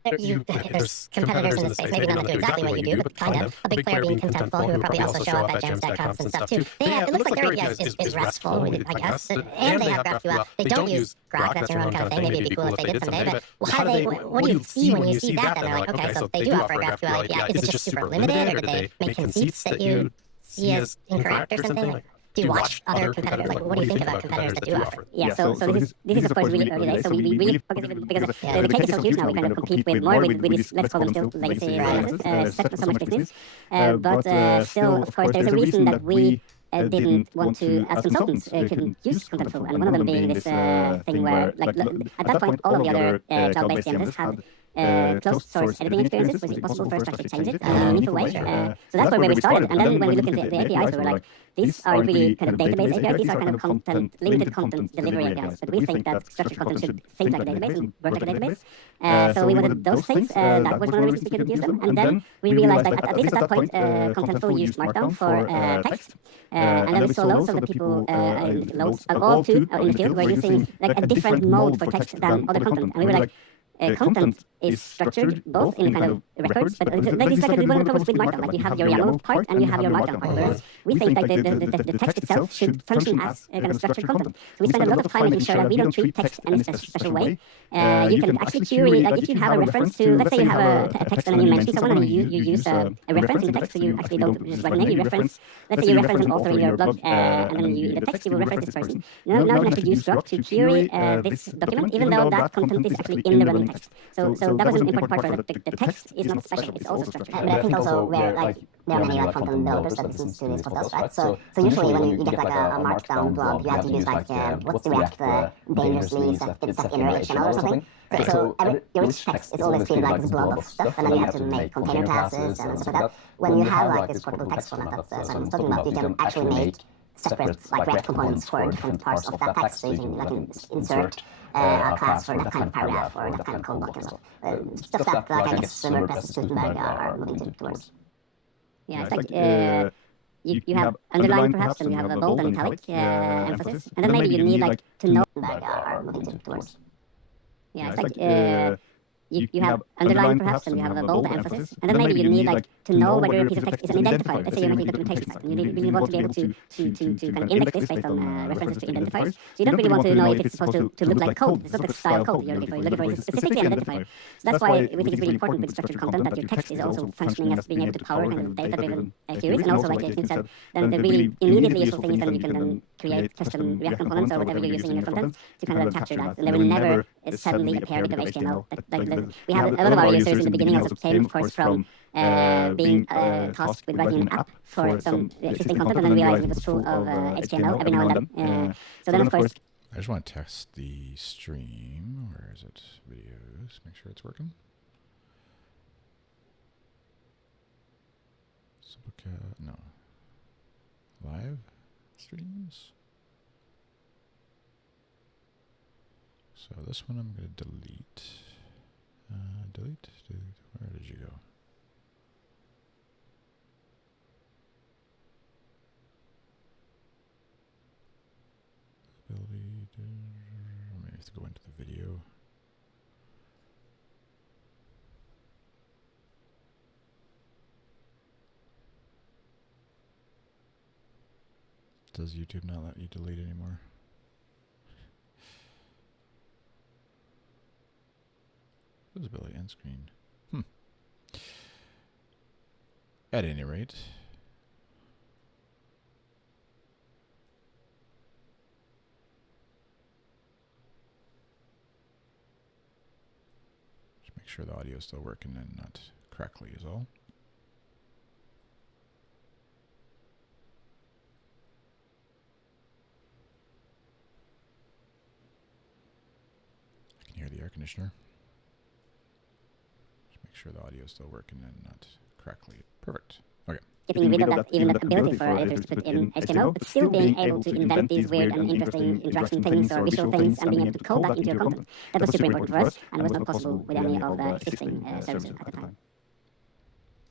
There's competitors in the space, maybe not that do exactly what you do, but kind of. A big player being Contentful, who would probably also show up at Jamstack conference and stuff too. It looks like their API is RESTful, I guess, and they have GraphQL. They don't use Grok. That's your own kind of thing. Maybe it'd be cool if they did someday. But how do they? What do you see when you see that? Then they're like, okay, so they do offer a GraphQL API. Is it just super limited, or do they make conceits that you see as incorrect or something? Do you watch other competitors? Like, what do you think about competitors that do offer? Yeah, so this is of course really early days. So we really focus because the cake is so huge now. We kind of compete with more with these, let's call them still legacy services, so much business. But still, of course, there's a reason that we didn't want to, as consultants, couldn't use Contentful, and one of them being this thing where, like, at that point, all of the other cloud-based CMSs had closed source editing experiences, which is possible first to actually change it in a meaningful way. So that's where we started. And then when we looked into the APIs, we were like, these are really kind of database APIs. These are kind of content, limited content delivery APIs. But we think that structured content should think like a database and work like a database. So we wanted those things. That was one of the reasons we couldn't use them. And then we realized that at least at that point, Contentful used Markdown for text. And then we saw loads of the people, all too in the field, were using like a different mode for text than other content. And we were like, content is structured both in kind of records, but this is like one of the problems with Markdown. Like you have your YAML part and you have your Markdown part. Whereas we think like the text itself should function as kind of structured content. So we spend a lot of time making sure that we don't treat text in a special way. You can actually query, like if you have a reference to, let's say you have a text and then you mention someone and you use a reference in the text, so you actually don't just write a name, you reference, let's say you reference an author in your blog, and then in the text you will reference this person. Now you can actually use Grok to query this document, even though that content is actually in the running text. So that was an important part for that the text is not special, it's also structured. But I think also where like there are many like content developers that listen to these podcasts, right? So usually when you get like a markdown blog, you have to use like what's the React dangerously set inner HTML or something. So your rich text is always treated like this blob of stuff, and then you have to make container classes and stuff like that. When you have like this portable text format that Simon's talking about, you can actually make separate like React components for different parts of that text. So you can like insert a class for that kind of paragraph or that kind of code block and stuff. Stuff that like I guess WordPress and Gutenberg are moving towards. Yeah, it's like you have underline perhaps, and you have a bold and italic emphasis, and then maybe you need like to know are moving towards. Yeah, it's like you have underline perhaps, and you have a bold emphasis, and then maybe you need like to know whether a piece of text is an identifier. Let's say you're making a documentation site, and you really want to be able to kind of index this based on references to identifiers. So you don't really want to know if it's supposed to look like code. It's not like style code you're looking for. You're looking for specifically an identifier. So that's why we think it's really important with structured content that your text is also functioning as being able to power kind of data-driven queries, and also like Knut said, then the really immediately useful thing is then you can then create custom React components or whatever you're using in your front end to kind of capture that, and they will never suddenly appear with the HTML. We have a lot of our users in the beginning also came, of course, from being tasked with writing an app for some existing content, and then realized it was full of HTML every now and then. So then, of course, I just want to test the stream. Where is it? Videos. Make sure it's working. No. Live streams. So this one I'm going to delete. Delete. Where did you go? Ability. I may have to go into the video. Does YouTube not let you delete anymore? Visibility end screen. At any rate, just make sure the audio is still working and not crackly is all. I can hear the air conditioner. Make sure the audio is still working and not crackly. Perfect. Okay. Getting rid of that, even that ability for editors to put in HTML, but still being able to invent these weird and interesting interaction things or visual things and being able to code that into your content. That was super important for us, and was not possible with any of the existing services at the time.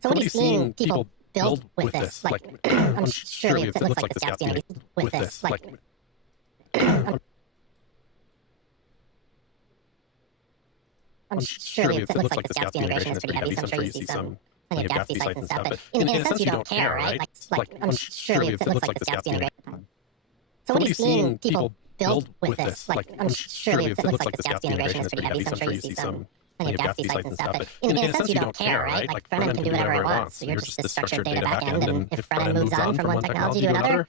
So what are you seeing people build with this? Like, I'm surely it looks like this Gatsby with this. Like, surely it looks like this Gatsby integration is pretty heavy, so I'm sure you see some plenty of Gatsby sites and stuff. But in a sense, you don't care, right? Surely it looks like this Gatsby integration. So what are you seeing people build with this? Surely it looks like this Gatsby integration is pretty heavy, so I'm sure you see some plenty of Gatsby sites and stuff. But in a sense, you don't care, right? Front end can do whatever it wants. So you're just this structured data backend, and if front end moves on from one technology to another,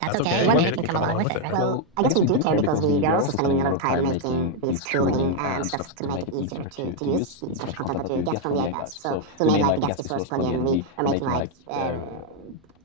that's okay. One data can come along with it, right? Well, I guess we do care because we are also spending a lot of time making these tooling and stuff to make it easier to use the sort of content that you get from the iPads. So we made like the Gatsby source plugin. We are making like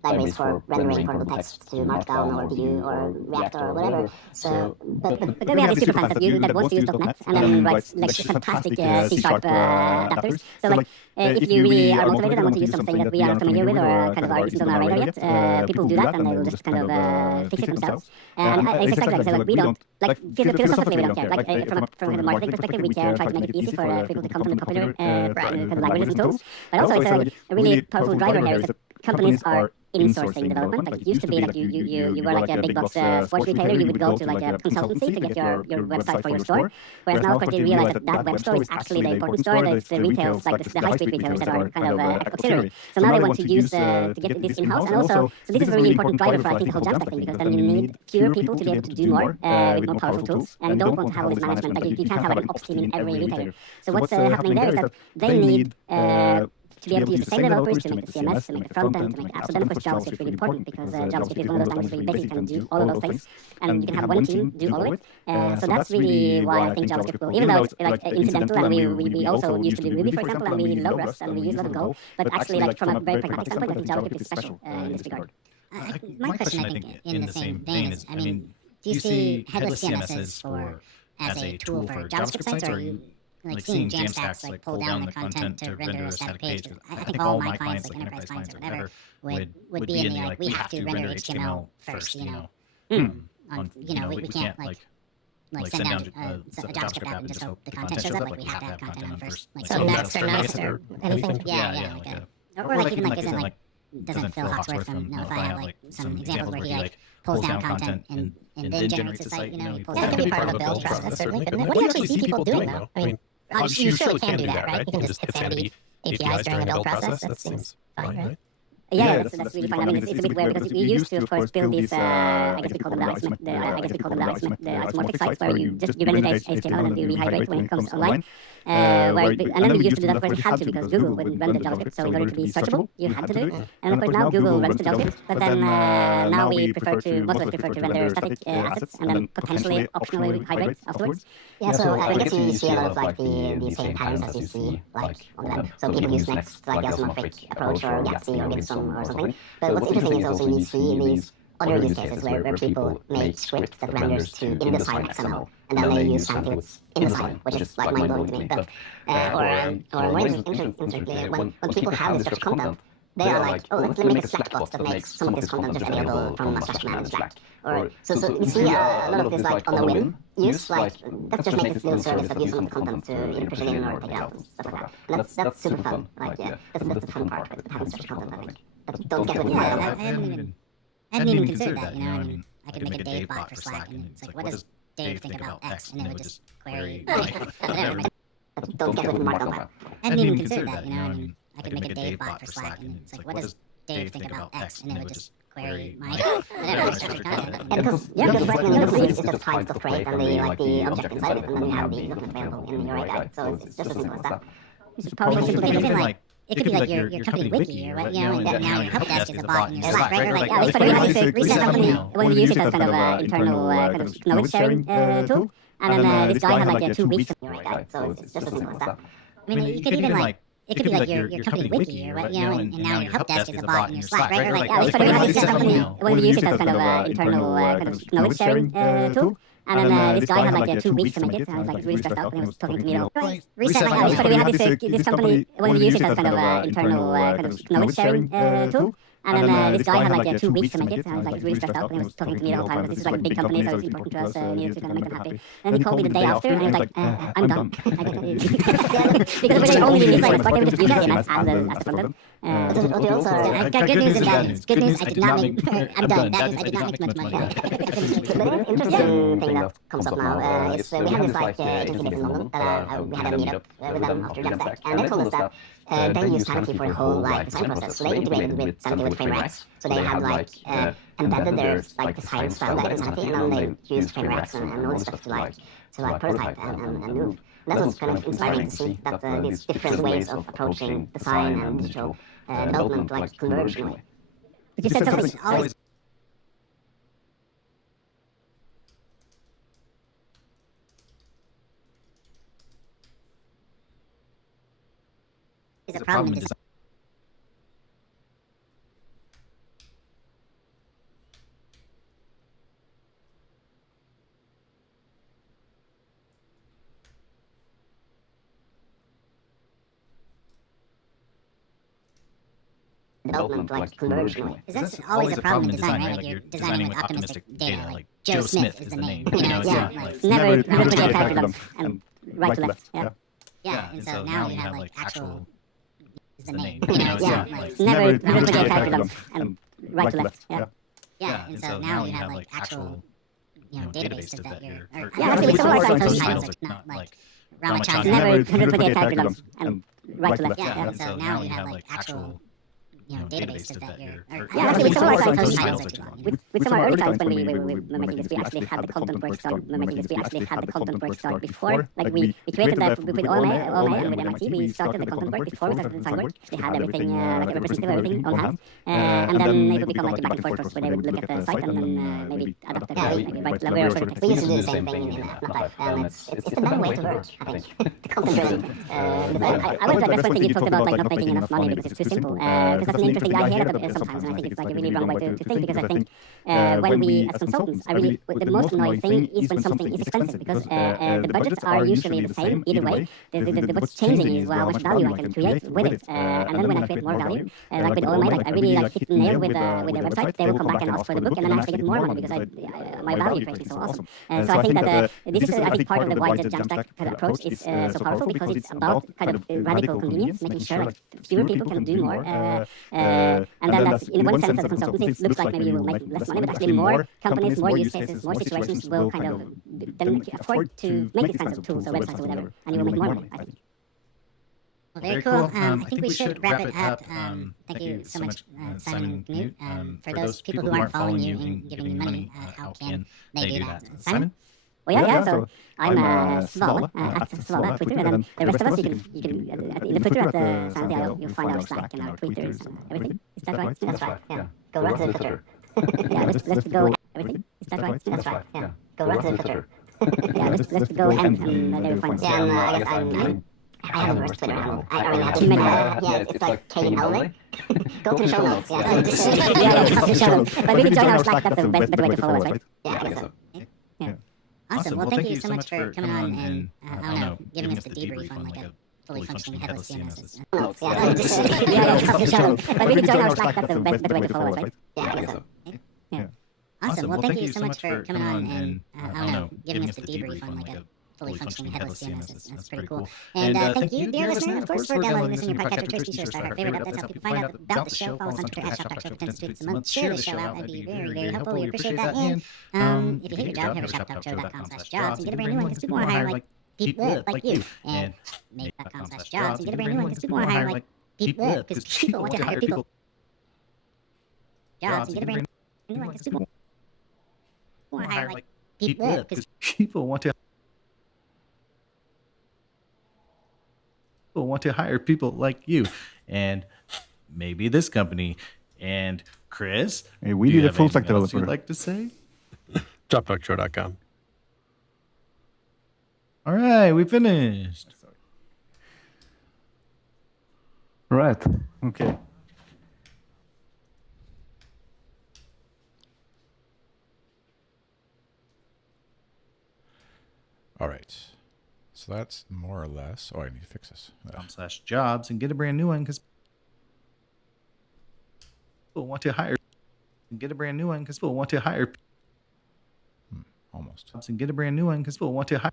libraries for rendering portable text to Markdown or Vue or React or whatever. So, but then we have these superfans that wants to use .NET and then writes like fantastic C# adapters. So like if you really are motivated and want to use something that we are familiar with or kind of isn't on our radar yet, people do that and they will just kind of fix it themselves. And it's exactly like I said, like we don't, like philosophically we don't care. Like from a marketing perspective, we care, try to make it easy for people to come from the popular kind of languages and tools. But also it's like a really powerful driver here is that companies are insourcing development. Like it used to be that you were like a big box sports retailer, you would go to like a consultancy to get your website for your store. Whereas now, of course, they realize that web store is actually the important store. That it's the retails, like the high street retailers that are kind of auxiliary. So now they want to use to get this in-house, and also so this is a really important driver for I think the whole Jamstack thing, because then you need fewer people to be able to do more with more powerful tools, and you don't want to have all this management. Like you can't have like an ops team in every retailer. So what's happening there is that they need to be able to use the same developers to make the CMS, to make the front end, to make the apps. So then, of course, JavaScript is really important because JavaScript is one of those languages where you basically can do all of those things, and you can have one team do all of it. So that's really why I think JavaScript will, even though it's like incidental, and we also used to do Ruby, for example, and we love Rust, and we use a lot of Go, but actually, like from a very pragmatic standpoint, I think JavaScript is special in this regard. My question, I think, in the same vein is, I mean, do you see headless CMSs as a tool for JavaScript sites, or are you like seeing Jamstacks like pull down the content to render a static page? I think all my clients, like enterprise clients or whatever, would be in the like we have to render HTML first, you know. We can't like send down a JavaScript app and just hope the content shows up. Like we have to have content on first. Like so Next or anything. Yeah. Or like even like doesn't Phil Hawksworth from Notify have like some examples where he like pulls down content and then generates a site, you know, he pulls that down. could be part of the build process, certainly, couldn't it? What do you actually see people doing though? I mean, you surely can do that, right? You can just hit Sanity APIs during the build process. That seems fine, right? Yeah, that's really fun. I mean, it's a bit weird because we used to, of course, build these. I guess we call them the isomorphic sites where you render the HTML and then you rehydrate when it comes online. And then we used to do that, of course, you had to because Google wouldn't render JavaScript. So in order to be searchable, you had to do it. And of course now Google renders the JavaScript, but then now we most of us prefer to render static assets and then potentially optionally hydrate afterwards. Yeah, so I guess you see a lot of like the same patterns as you see like on the web. So people use Next like the isomorphic approach or Gatsby or Gibson or something. But what's interesting is also we see these other use cases where people make script that renders to InDesign XML, and then they use something that's InDesign, which is like mind-blowing to me. But or more interestingly, when people have this structured content, they are like, oh, let me make a Slack bot that makes some of this content just available from a Slack command in Slack. Or so we see a lot of this like on the whim use, like let's just make this little service that uses some of the content to either push it in or take it out and stuff like that. And that's super fun. Like that's the fun part with having structured content, I think. That you don't get with I hadn't even considered that, you know. I mean, I could make a Dave bot for Slack, and it's like, what does Dave think about X? And it would just query whatever. Don't get with Markdown. I hadn't even considered that, you know. I mean, I could make a Dave bot for Slack, and it's like, what does Dave think about X? And it would just query whatever structured content. Because right in the leaves, it's just types of crate and the object inside of it, and then you have the document available in your API. So it's just as simple as that. It's probably it could be like your company wiki or what, you know, and now your help desk is a bot in your Slack, right? Or like, it's funny, we had this recent company when we use it as kind of internal kind of knowledge sharing tool, and then this guy had like 2 weeks in your API, so it's just as simple as that. I mean, you could even like, it could be like your company wiki or what, you know, and now your help desk is a bot in your Slack, right? Or like, it's funny, we had this company when we use it as kind of internal kind of knowledge sharing tool. And then this guy had like 2 weeks to make it, and I was like really stressed out, and he was talking to me about recently. It's funny, we had this company when we use it as kind of internal kind of knowledge sharing tool. And then this guy had like 2 weeks to make it, and I was like really stressed out, and he was talking to me the whole time. But this is like a big company, so it's important to us, needed to kind of make them happy. And he called me the day after, and he was like, I'm done. Because we only release like a Spark, we just use CMS as the front end. What you also I got good news and bad news. Good news, I did not make. I'm done. Bad news, I did not make much money. But an interesting thing that comes up now is we have this like agency based in London that we had a meetup with them after Jamstack, and they told us that they use Sanity for the whole like design process. So they integrated with Sanity with frame racks. So they had like embedded their like design style in Sanity, and then they used frame racks and all this stuff to like prototype and move. That was kind of inspiring to see that these different ways of approaching design and digital development like converge in a way. But you said something always is a problem in design. Development like converge in a way. Because that's always a problem in design, right? Like you're designing with optimistic data. Like Joe Smith is the name. You know, it's never put a character and right to left. Yeah, and so now you have like actual is the name. You know, it's never put a character and right to left. Yeah, and so now you have like actual database that you're. It's always titles, not like Ramachandran. Never put a character and right to left. Yeah, and so now you have like actual database that you're. With some of our early times when we were making this, we actually had the content work start before. Like we created that with OMA and with MIT. We started the content work before we started the design work. They had everything, like a representative of everything on hand. And then it would become like a back and forth process where they would look at the site and then maybe adapt it, maybe write library or sort of text. We used to do the same thing in Map5, and it's the better way to work, I think. The content driven. I wanted to address one thing you talked about, like not making enough money because it's too simple. Because that's an interesting, I hear that sometimes, and I think it's like a really wrong way to think, because I think when we, as consultants, the most annoying thing is when something is expensive, because the budgets are usually the same either way. What's changing is how much value I can create with it, and then when I create more value, like with OMA, like I really like hit the nail with their website. They will come back and ask for the book, and then I actually get more money because my value creation is so awesome. So I think that this is I think part of the why the Jamstack kind of approach is so powerful, because it's about kind of radical convenience, making sure like fewer people can do more. And then that's, in one sense, as a consultant, it looks like maybe you will make less money, but actually more companies, more use cases, more situations will kind of then afford to make these kinds of tools or websites or whatever, and you will make more money, I think. Well, very cool. I think we should wrap it up. Thank you so much, Simon and Knut. For those people who aren't following you and giving you money, how can they do that? Simon? Well, yeah, so I'm Sval, at Sval at Twitter, and then the rest of us, you can in the Twitter at the Sanity, you'll find our Slack and our Twitters and everything. Is that right? That's right, yeah. Go right to the Twitter. Yeah, let's go everything. Is that right? That's right, yeah. Go right to the Twitter. Yeah, let's go and they will find us. Yeah, and I guess I have a worse Twitter handle. I mean, I have too many. Yeah, it's like Kane Elway. Go to the show notes. Yeah, go to the show notes. But really join our Slack. That's the best way to follow us, right? Yeah, I guess so. Yeah. Awesome. Well, thank you so much for coming on and, I don't know, giving us the debrief on like a fully functioning headless CMS. But really join our Slack. That's the best way to follow us, right? Yeah, I guess so. Yeah. Awesome. Well, thank you so much for coming on and, I don't know, giving us the debrief on like a fully functioning headless CMS. That's pretty cool. And thank you, dear listener, of course, for downloading this in your podcatcher choice. Be sure to start our favorite app. That's how people find out about the show. Follow us on Twitter at ShopTalk Show for 10 tweets a month. Share the show out. That'd be very, very helpful. We appreciate that. And if you hate your job, head to shoptalkshow.com/jobs and get a brand new one, because people want to hire like people like you. And make.com/jobs and get a brand new one, because people want to hire like people, because people want to hire people. Jobs and get a brand new one, because people want to hire like people, because people want to hire people like you, and maybe this company. And Chris, hey, we need a full stack developer. You'd like to say? ShopTalkShow.com. All right, we finished. Right. Okay. All right. So that's more or less. Oh, I need to fix this. .com/jobs and get a brand new one, because people want to hire. And get a brand new one, because people want to hire. Almost. And get a brand new one, because people want to hire.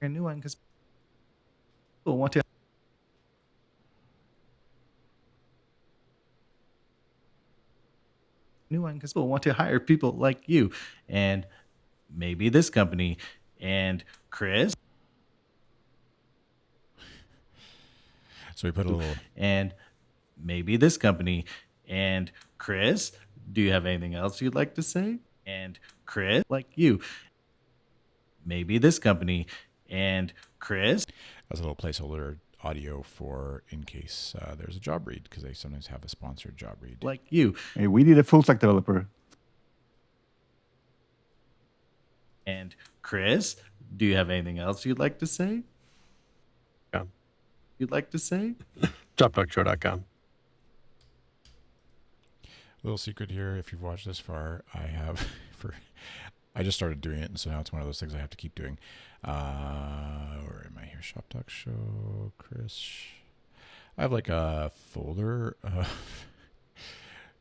Brand new one, because one because people want to hire people like you and maybe this company and Chris. So we put a little. And maybe this company and Chris. Do you have anything else you'd like to say? And Chris, like you. Maybe this company and Chris. As a little placeholder audio for in case there's a job read, because they sometimes have a sponsored job read. Like you. Hey, we need a full stack developer. And Chris, do you have anything else you'd like to say? Yeah. You'd like to say? ShopTalkShow.com. Little secret here, if you've watched this far, I just started doing it, and so now it's one of those things I have to keep doing. Where am I here? Shop Talk Show, Chris. I have like a folder of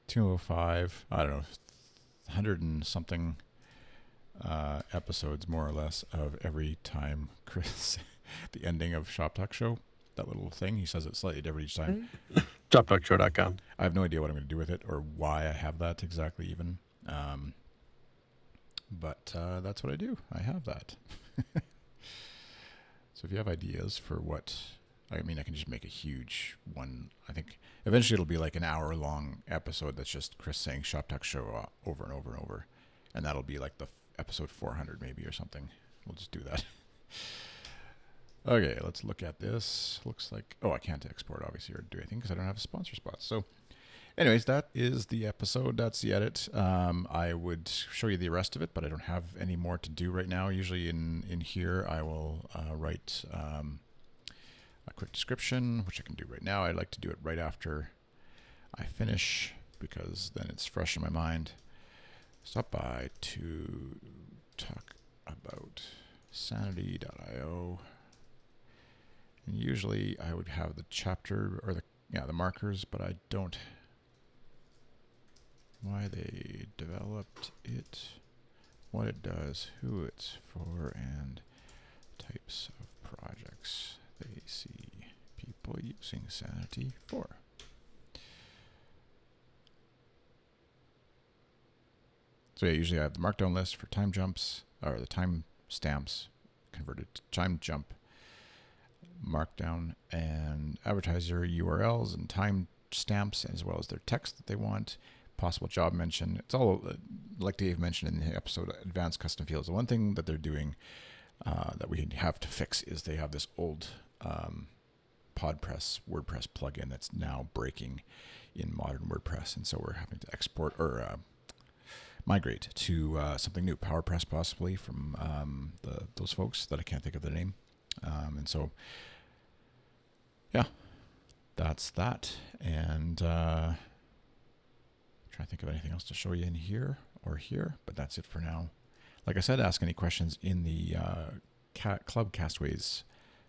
205, I don't know, 100 and something episodes, more or less, of every time Chris, the ending of Shop Talk Show, that little thing, he says it slightly different each time. ShopTalkShow.com. I have no idea what I'm going to do with it or why I have that exactly even. But that's what I do. I have that. So if you have ideas for what, I mean, I can just make a huge one. I think eventually it'll be like an hour-long episode that's just Chris saying Shop Talk Show over and over and over. And that'll be like the episode 400 maybe or something. We'll just do that. Okay, let's look at this. Looks like, I can't export obviously or do anything because I don't have a sponsor spot. So anyways, that is the episode. That's the edit. I would show you the rest of it, but I don't have any more to do right now. Usually in here, I will write a quick description, which I can do right now. I like to do it right after I finish because then it's fresh in my mind. Stop by to talk about sanity.io. And usually I would have the chapter or the markers, but I don't. Why they developed it, what it does, who it's for, and types of projects they see people using Sanity for. So yeah, usually I have the markdown list for time jumps, or the time stamps converted to time jump, markdown, and advertiser URLs and time stamps, as well as their text that they want. Possible job mention. It's all like Dave mentioned in the episode, advanced custom fields. The one thing that they're doing that we have to fix is they have this old WordPress plugin that's now breaking in modern WordPress, and so we're having to export or migrate to something new, PowerPress possibly from those folks that I can't think of their name, and so yeah, that's that. And trying to think of anything else to show you in here or here, but that's it for now. Like I said, ask any questions in the Club Castaways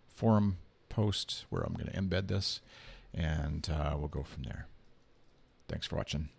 forum post where I'm going to embed this, and we'll go from there. Thanks for watching.